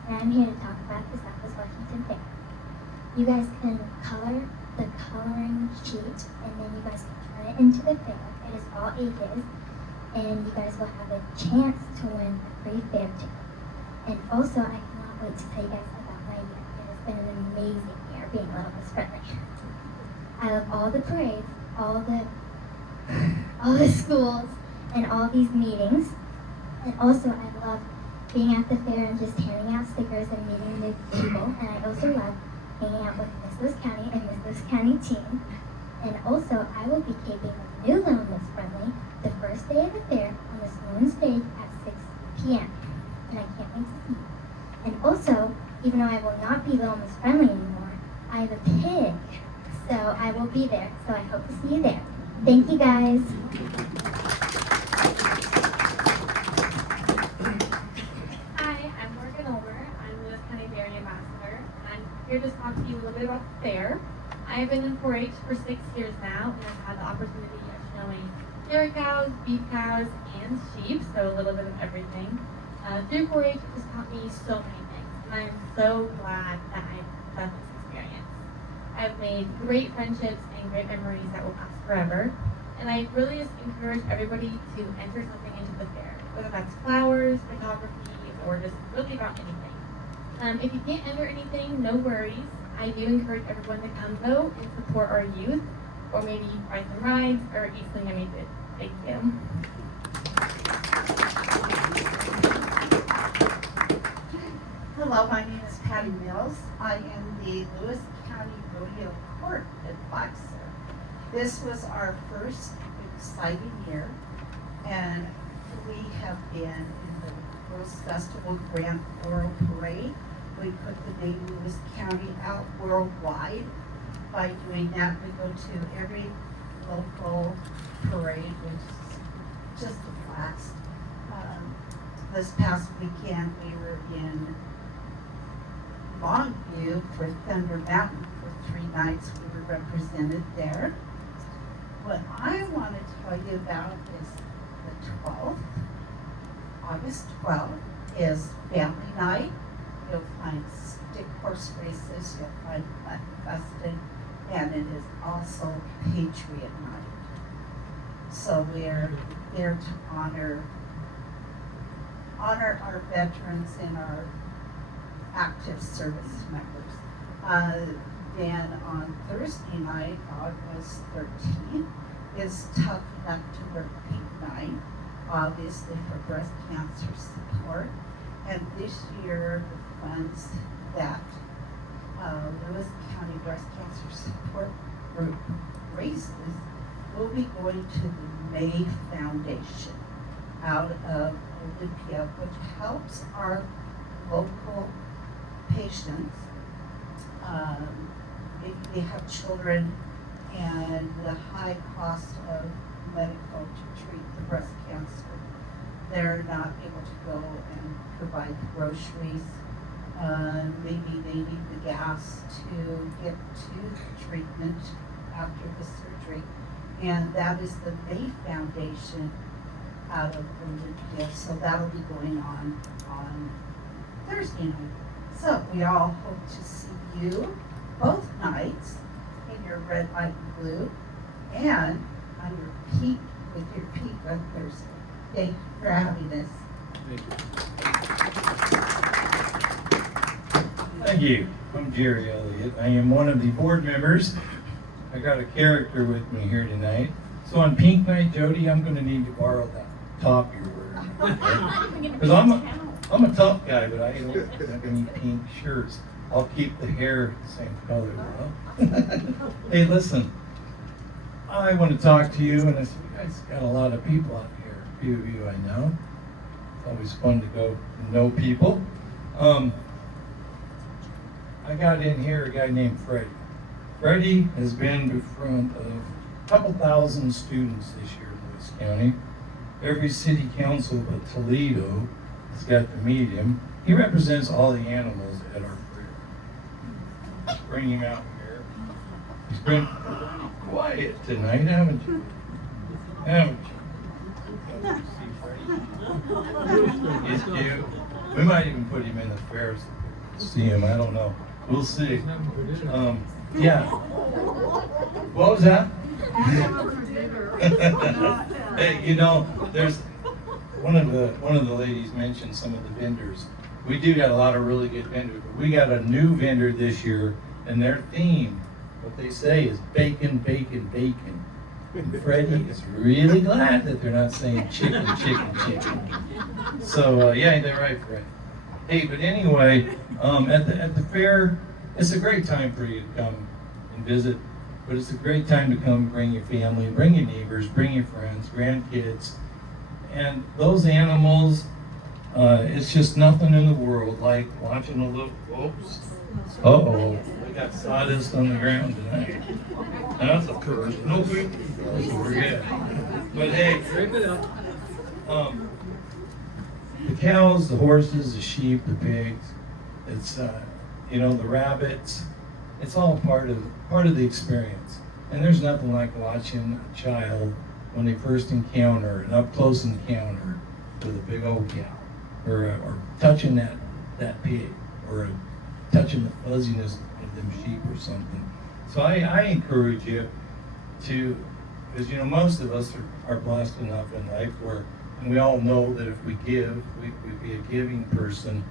And I'm here to talk about the Southwest Washington Fair. You guys can color the coloring sheet, and then you guys can turn it into the fair. It is all ages, and you guys will have a chance to win a free fair ticket. And also, I cannot wait to tell you guys about my year. It has been an amazing year being Little Miss Friendly. I love all the parades, all the schools, and all these meetings. And also, I love being at the fair and just handing out stickers and meeting new people. And I also love hanging out with Miss Lewis County and Miss Lewis County team. And also, I will be taping a new Little Miss Friendly the first day of the fair on the saloon stage at 6 p.m. And I can't wait to see you. And also, even though I will not be Little Miss Friendly anymore, I have a pig. So I will be there. So I hope to see you there. Thank you guys. Hi, I'm Morgan Olber. I'm Lewis County Dairy Ambassador. And I'm here to talk to you a little bit about the fair. I've been in 4-H for 6 years now, and I've had the opportunity of showing dairy cows, beef cows, and sheep, so a little bit of everything. Through 4-H has taught me so many things, and I am so glad that I've done this experience. I've made great friendships and great memories that will last forever, and I really just encourage everybody to enter something into the fair, whether that's flowers, photography, or just really about anything. If you can't enter anything, no worries. I do encourage everyone to come though and support our youth, or maybe buy some rides or eat some yummy food. Thank you. Hello, my name is Patty Mills. I am the Lewis County Rodeo Court Advisor. This was our first exciting year, and we have been in the Rose Festival Grand Floral Parade. We put the name Lewis County out worldwide. By doing that, we go to every local parade, which is just a blast. This past weekend, we were in Longview for Thunder Mountain for 3 nights. We were represented there. What I want to tell you about is the 12th. August 12th is family night. You'll find stick horse races, you'll find flat busting, and it is also Patriot Night. So we're there to honor our veterans and our active service members. Then on Thursday night, August 13th, is Tough Enough to Work Pink Night, obviously for breast cancer support. And this year, the funds that Lewis County Breast Cancer Support Group raises will be going to the May Foundation out of Olympia, which helps our local patients if they have children and the high cost of medical to treat the breast cancer. They're not able to go and provide the groceries. Maybe they need the gas to get to the treatment after the surgery. And that is the May Foundation out of Olympia. So that'll be going on Thursday night. So we all hope to see you both nights in your red, white, and blue, and on your peak with your peak on Thursday. Thank you for having us. Thank you. I'm Jerry Elliott. I am one of the board members. I got a character with me here tonight. So on Pink Night, Jody, I'm going to need to borrow that top you're wearing. Because I'm a tough guy, but I don't need pink shirts. I'll keep the hair the same color. Hey, listen. I want to talk to you, and I said, you guys got a lot of people out here. A few of you I know. It's always fun to go and know people. I got in here a guy named Freddie. Freddie has been in front of a couple thousand students this year in Lewis County. Every city council but Toledo has got to meet him. He represents all the animals at our fair. Bring him out here. He's been quiet tonight, haven't you? Haven't you? He's cute. We might even put him in the fair so see him. I don't know. We'll see. Yeah. What was that? Hey, you know, there's one of the ladies mentioned some of the vendors. We do got a lot of really good vendors, but we got a new vendor this year, and their theme, what they say is bacon, bacon, bacon. And Freddie is really glad that they're not saying chicken, chicken, chicken. So yeah, ain't that right, Fred? Hey, but anyway, at the fair, it's a great time for you to come and visit. But it's a great time to come, bring your family, bring your neighbors, bring your friends, grandkids. And those animals, it's just nothing in the world like watching a little, whoops. Uh-oh, we got sawdust on the ground tonight. That's a curse. No big deal. Forget. But hey, the cows, the horses, the sheep, the pigs, it's, the rabbits, it's all part of the experience. And there's nothing like watching a child when they first encounter an up close encounter with a big old cow, or touching that pig, or touching the fuzziness of them sheep or something. So I encourage you to, because most of us are blessed enough in life where, and we all know that if we give, we be a giving person,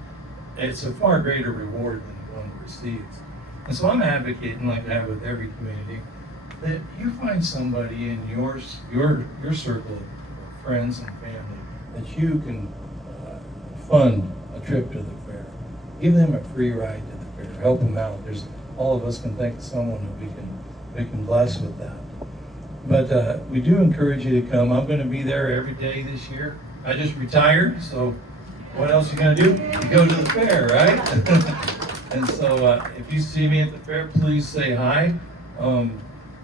it's a far greater reward than the one that receives. And so I'm advocating, like I have with every community, that you find somebody in your circle of friends and family that you can fund a trip to the fair. Give them a free ride to the fair. Help them out. All of us can think of someone that we can bless with that. But we do encourage you to come. I'm going to be there every day this year. I just retired, so what else are you going to do? You go to the fair, right? And so if you see me at the fair, please say hi.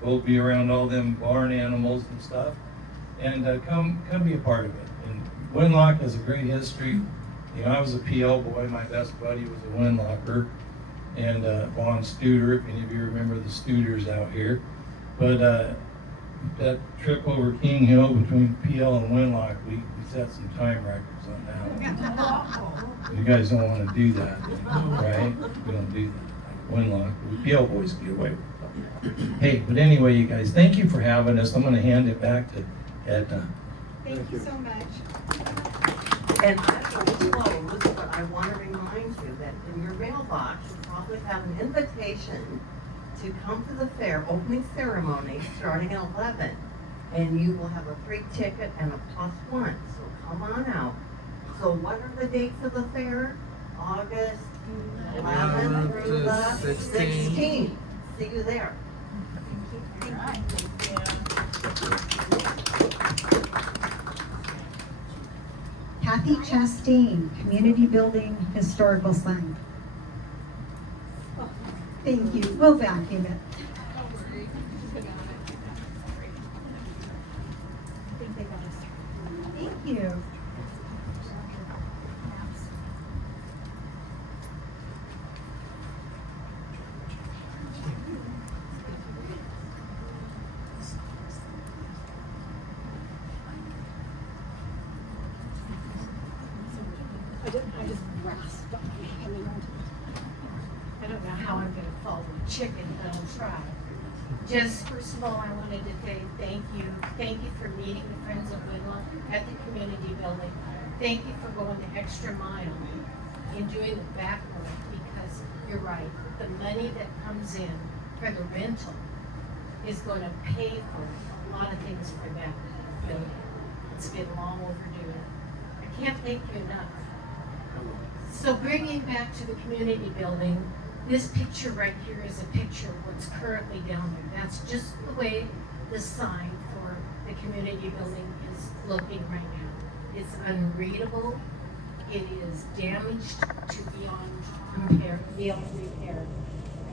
We'll be around all them barn animals and stuff. And come be a part of it. And Winlock has a great history. I was a PL boy. My best buddy was a Winlocker. And Vaughn Studer, if any of you remember the Studers out here. But that trip over King Hill between PL and Winlock, we set some time records on that. You guys don't want to do that, right? We don't do that. Winlock, we PL boys get away with it. Hey, but anyway, you guys, thank you for having us. I'm going to hand it back to Edna. Thank you so much. And as we close, but I want to remind you that in your mailbox, you probably have an invitation to come to the fair opening ceremony starting at 11. And you will have a free ticket and a +1, so come on out. So what are the dates of the fair? August 11th through the 16th. See you there. Kathy Chastain, Community Building Historical Sign. Thank you. We'll vacuum it. Thank you. I just rasped on me. I don't know how I'm gonna fall with chicken, but I'll try. Just, first of all, I wanted to say thank you. Thank you for meeting the Friends of Winlock at the community building. Thank you for going the extra mile in doing the back work, because you're right, the money that comes in for the rental is gonna pay for a lot of things for that building. It's been long overdue. I can't thank you enough. So bringing back to the community building, this picture right here is a picture of what's currently down there. That's just the way the sign for the community building is looking right now. It's unreadable. It is damaged to beyond repair.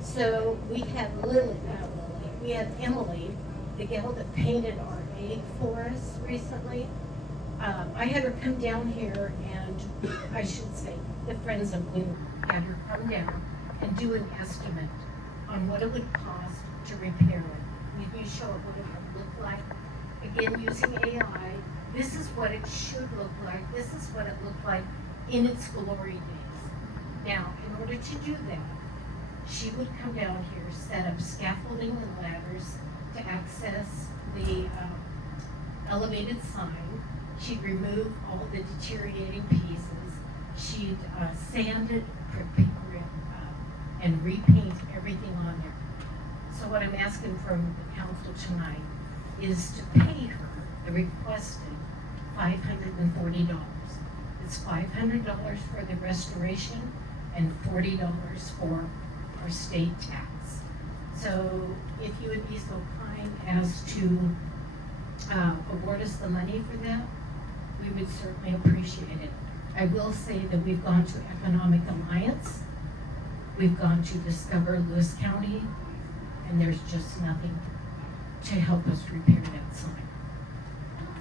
So we had we had Emily, the gal that painted our egg for us recently. I had her come down here, and I should say, the Friends of Winlock had her come down and do an estimate on what it would cost to repair it. We show it what it would look like. Again, using AI, this is what it should look like. This is what it looked like in its glory days. Now, in order to do that, she would come down here, set up scaffolding and ladders to access the elevated sign. She'd remove all the deteriorating pieces. She'd sand it, and repaint everything on there. So what I'm asking from the council tonight is to pay her the requested $540. It's $500 for the restoration and $40 for our state tax. So if you would be so kind as to award us the money for that, we would certainly appreciate it. I will say that we've gone to Economic Alliance, we've gone to Discover Lewis County, and there's just nothing to help us repair that sign.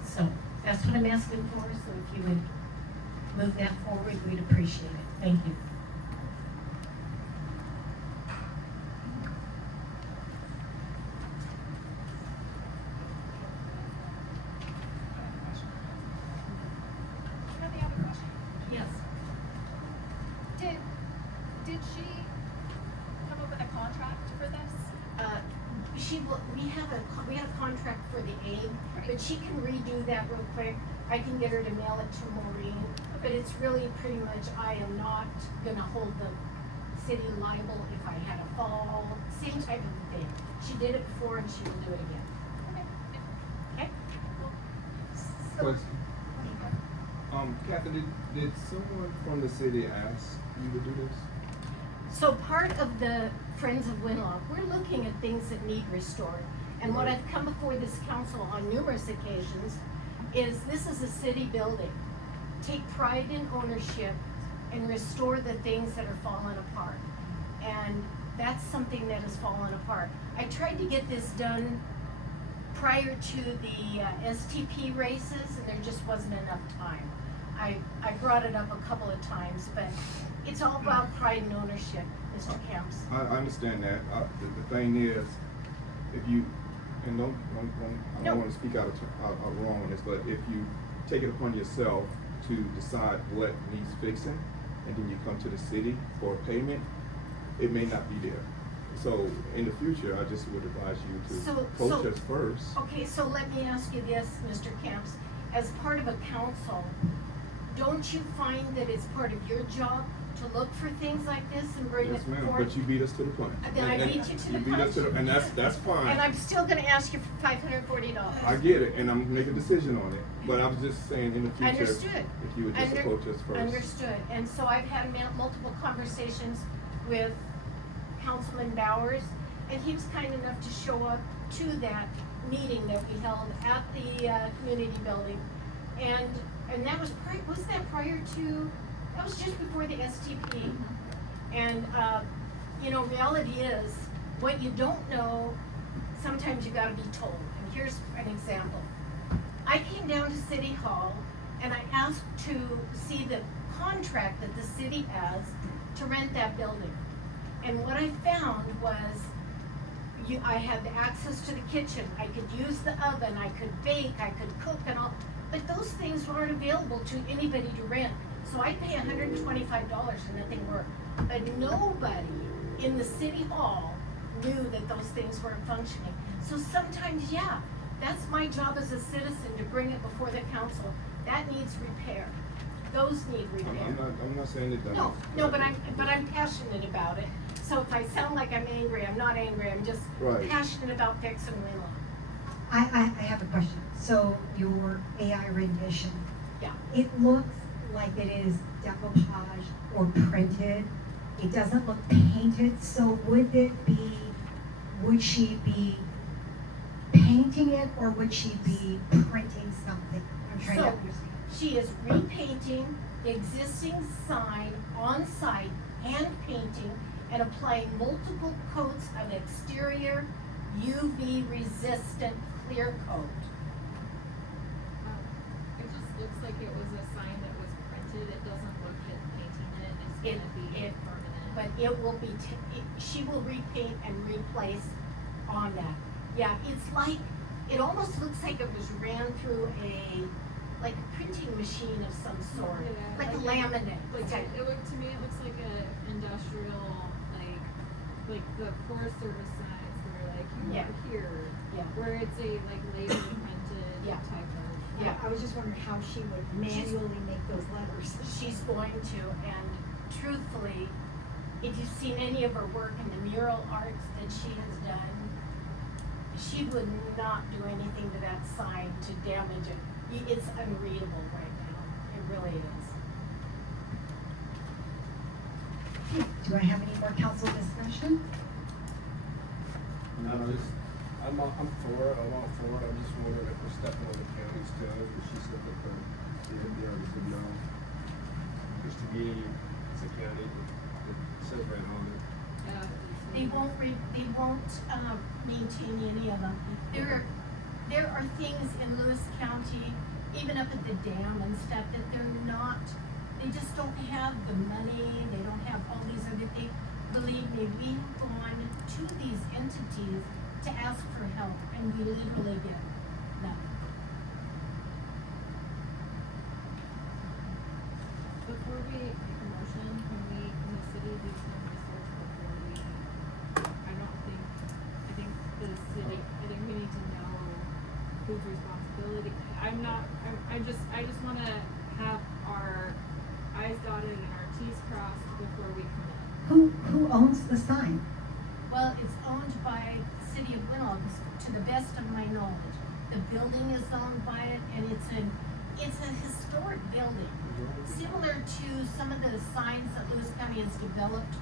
So that's what I'm asking for, so if you would move that forward, we'd appreciate it. Thank you. we have a contract for the aid, but she can redo that real quick. I can get her to mail it to Maureen, but it's really pretty much, I am not gonna hold the city liable if I had a fall, same type of thing. She did it before and she will do it again. Okay? Question. Kathy, did someone from the city ask you to do this? So part of the Friends of Winlock, we're looking at things that need restored. And what I've come before this council on numerous occasions is this is a city building. Take pride in ownership and restore the things that are falling apart. And that's something that has fallen apart. I tried to get this done prior to the STP races, and there just wasn't enough time. I brought it up a couple of times, but it's all about pride and ownership, Mr. Camps. I understand that. The thing is, if you, and I don't want to speak out wrong on this, but if you take it upon yourself to decide what needs fixing, and then you come to the city for payment, it may not be there. So in the future, I just would advise you to protest first. Okay, so let me ask you this, Mr. Camps. As part of a council, don't you find that it's part of your job to look for things like this and bring it Yes, ma'am, forward? but you beat us to the punch. Then I beat you to the punch? And that's fine. And I'm still gonna ask you for $540. I get it, and I'm gonna make a decision on it, but I was just saying in the future, Understood. if you would just approach us first. Understood. And so I've had multiple conversations with Councilman Bowers, and he was kind enough to show up to that meeting that we held at the community building. And that was that was just before the STP. And reality is, what you don't know, sometimes you gotta be told. And here's an example. I came down to City Hall and I asked to see the contract that the city has to rent that building. And what I found was I had the access to the kitchen, I could use the oven, I could bake, I could cook and all, but those things weren't available to anybody to rent. So I'd pay $125 and nothing worked. But nobody in the city hall knew that those things weren't functioning. So sometimes, yeah, that's my job as a citizen to bring it before the council. That needs repair. Those need repair. I'm not saying it doesn't. No, but I'm passionate about it. So if I sound like I'm angry, I'm not angry. I'm just passionate about fixing Winlock. I have a question. So your AI rendition, yeah, it looks like it is decoupage or printed. It doesn't look painted. So would she be painting it, or would she be printing something? I'm trying to understand. She is repainting the existing sign on site, hand painting, and applying multiple coats of exterior UV resistant clear coat. It just looks like it was a sign that was printed. It doesn't look that painting it is going to be permanent. But it will be, she will repaint and replace on that. Yeah, it's like, it almost looks like it was ran through a printing machine of some sort, like a laminate. It looked to me, it looks like an industrial, like the Forest Service signs that are like, you work here, where it's a laser printed type of. Yeah, I was just wondering how she would manually make those letters. She's going to, and truthfully, if you've seen any of her work in the mural arts that she has done, she would not do anything to that sign to damage it. It's unreadable right now. It really is. Do I have any more council discussion? I'm for it. I'm all for it. I'm just wondering if we're stepping on the county's toes, but she said that the MDR said no. Just to me, it's a county. It says right on it. They won't maintain any of them. There are things in Lewis County, even up at the dam and stuff, that they just don't have the money, they don't have all these other things. Believe me, we have gone to these entities to ask for help, and we literally get nothing. Before we make a motion, can the city do some research before I think the like, I think we need to know whose responsibility. I just wanna have our I's dotted and our T's crossed before we commit. Who owns the sign? Well, it's owned by the city of Winlock, to the best of my knowledge. The building is owned by it, and it's a historic building, similar to some of the signs that Lewis County has developed,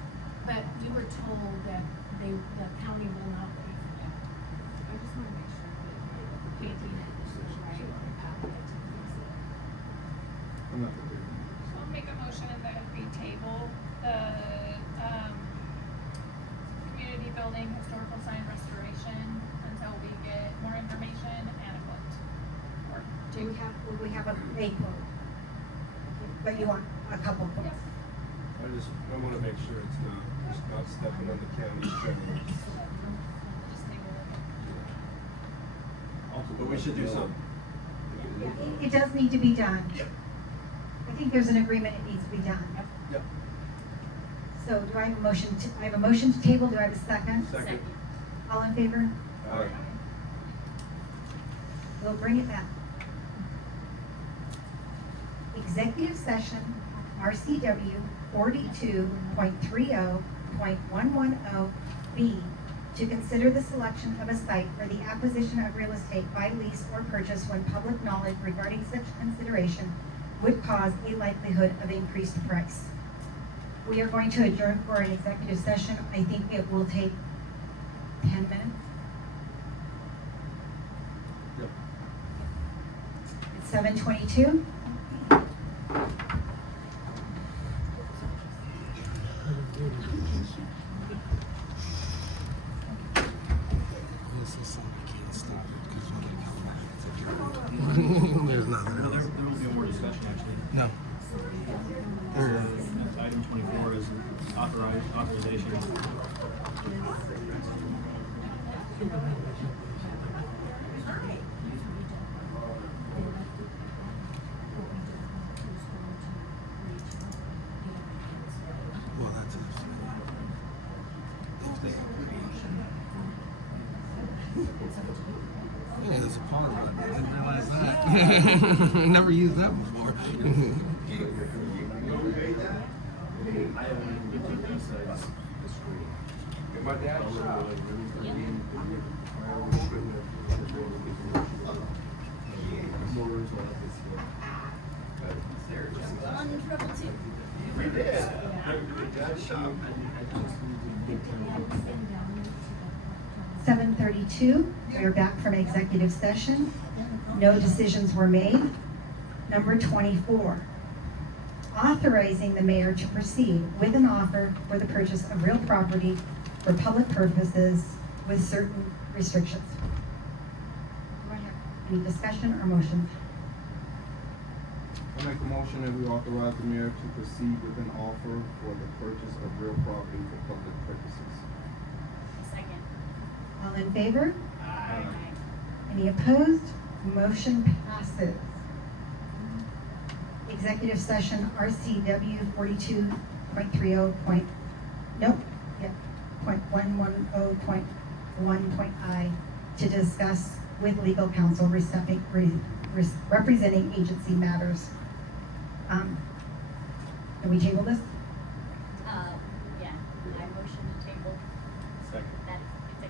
but we were told that the county will not pay for that. I just wanna make sure that we're painting it is right and pathway to fix it. I'm not gonna do So I'll make a motion that we table the, community building historical sign restoration until we get more information and a quote. Or We have a quote. But you want a couple quotes? I wanna make sure it's not stepping on the county's toes. just table it. But we should do something. It does need to be done. I think there's an agreement it needs to be done. Yep. So do I have a motion I have a motion to table, do I have a second? Second. All in favor? All right. We'll bring it back. Executive session, RCW 42.30.110B, to consider the selection of a site for the acquisition of real estate by lease or purchase when public knowledge regarding such consideration would cause a likelihood of increased price. We are going to adjourn for an executive session. I think it will take 10 minutes. Yep. It's 7:22. There's nothing else. There will be more discussion actually. No. Item 24 is authorization. Well, that's it. If they yeah, there's a pause button. I didn't realize that. Never used that before. My dad On trouble too. We did. Shop. 7:32, we are back from executive session. No decisions were made. Number 24, authorizing the mayor to proceed with an offer for the purchase of real property for public purposes with certain restrictions. Do I have any discussion or motion? I make a motion that we authorize the mayor to proceed with an offer for the purchase of real property for public purposes. Second. All in favor? Aye. Any opposed? Motion passes. Executive session RCW 42.30. Nope, yep, .110.1.I, to discuss with legal counsel representing agency matters. Can we table this? Yeah, I motion to table. Second. That.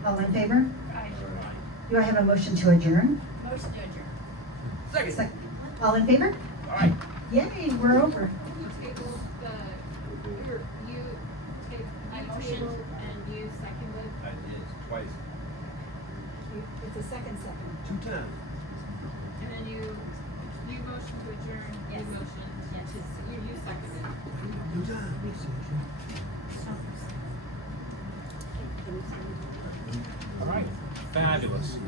All in favor? Aye. Do I have a motion to adjourn? Motion to adjourn. Second. All in favor? Aye. Yay, we're over. You tabled you I motioned. and you seconded. I did twice. It's a second. 2 times. And then you motioned to adjourn, Yes. you motioned. Yes. You seconded. 2 times. All right. Fabulous.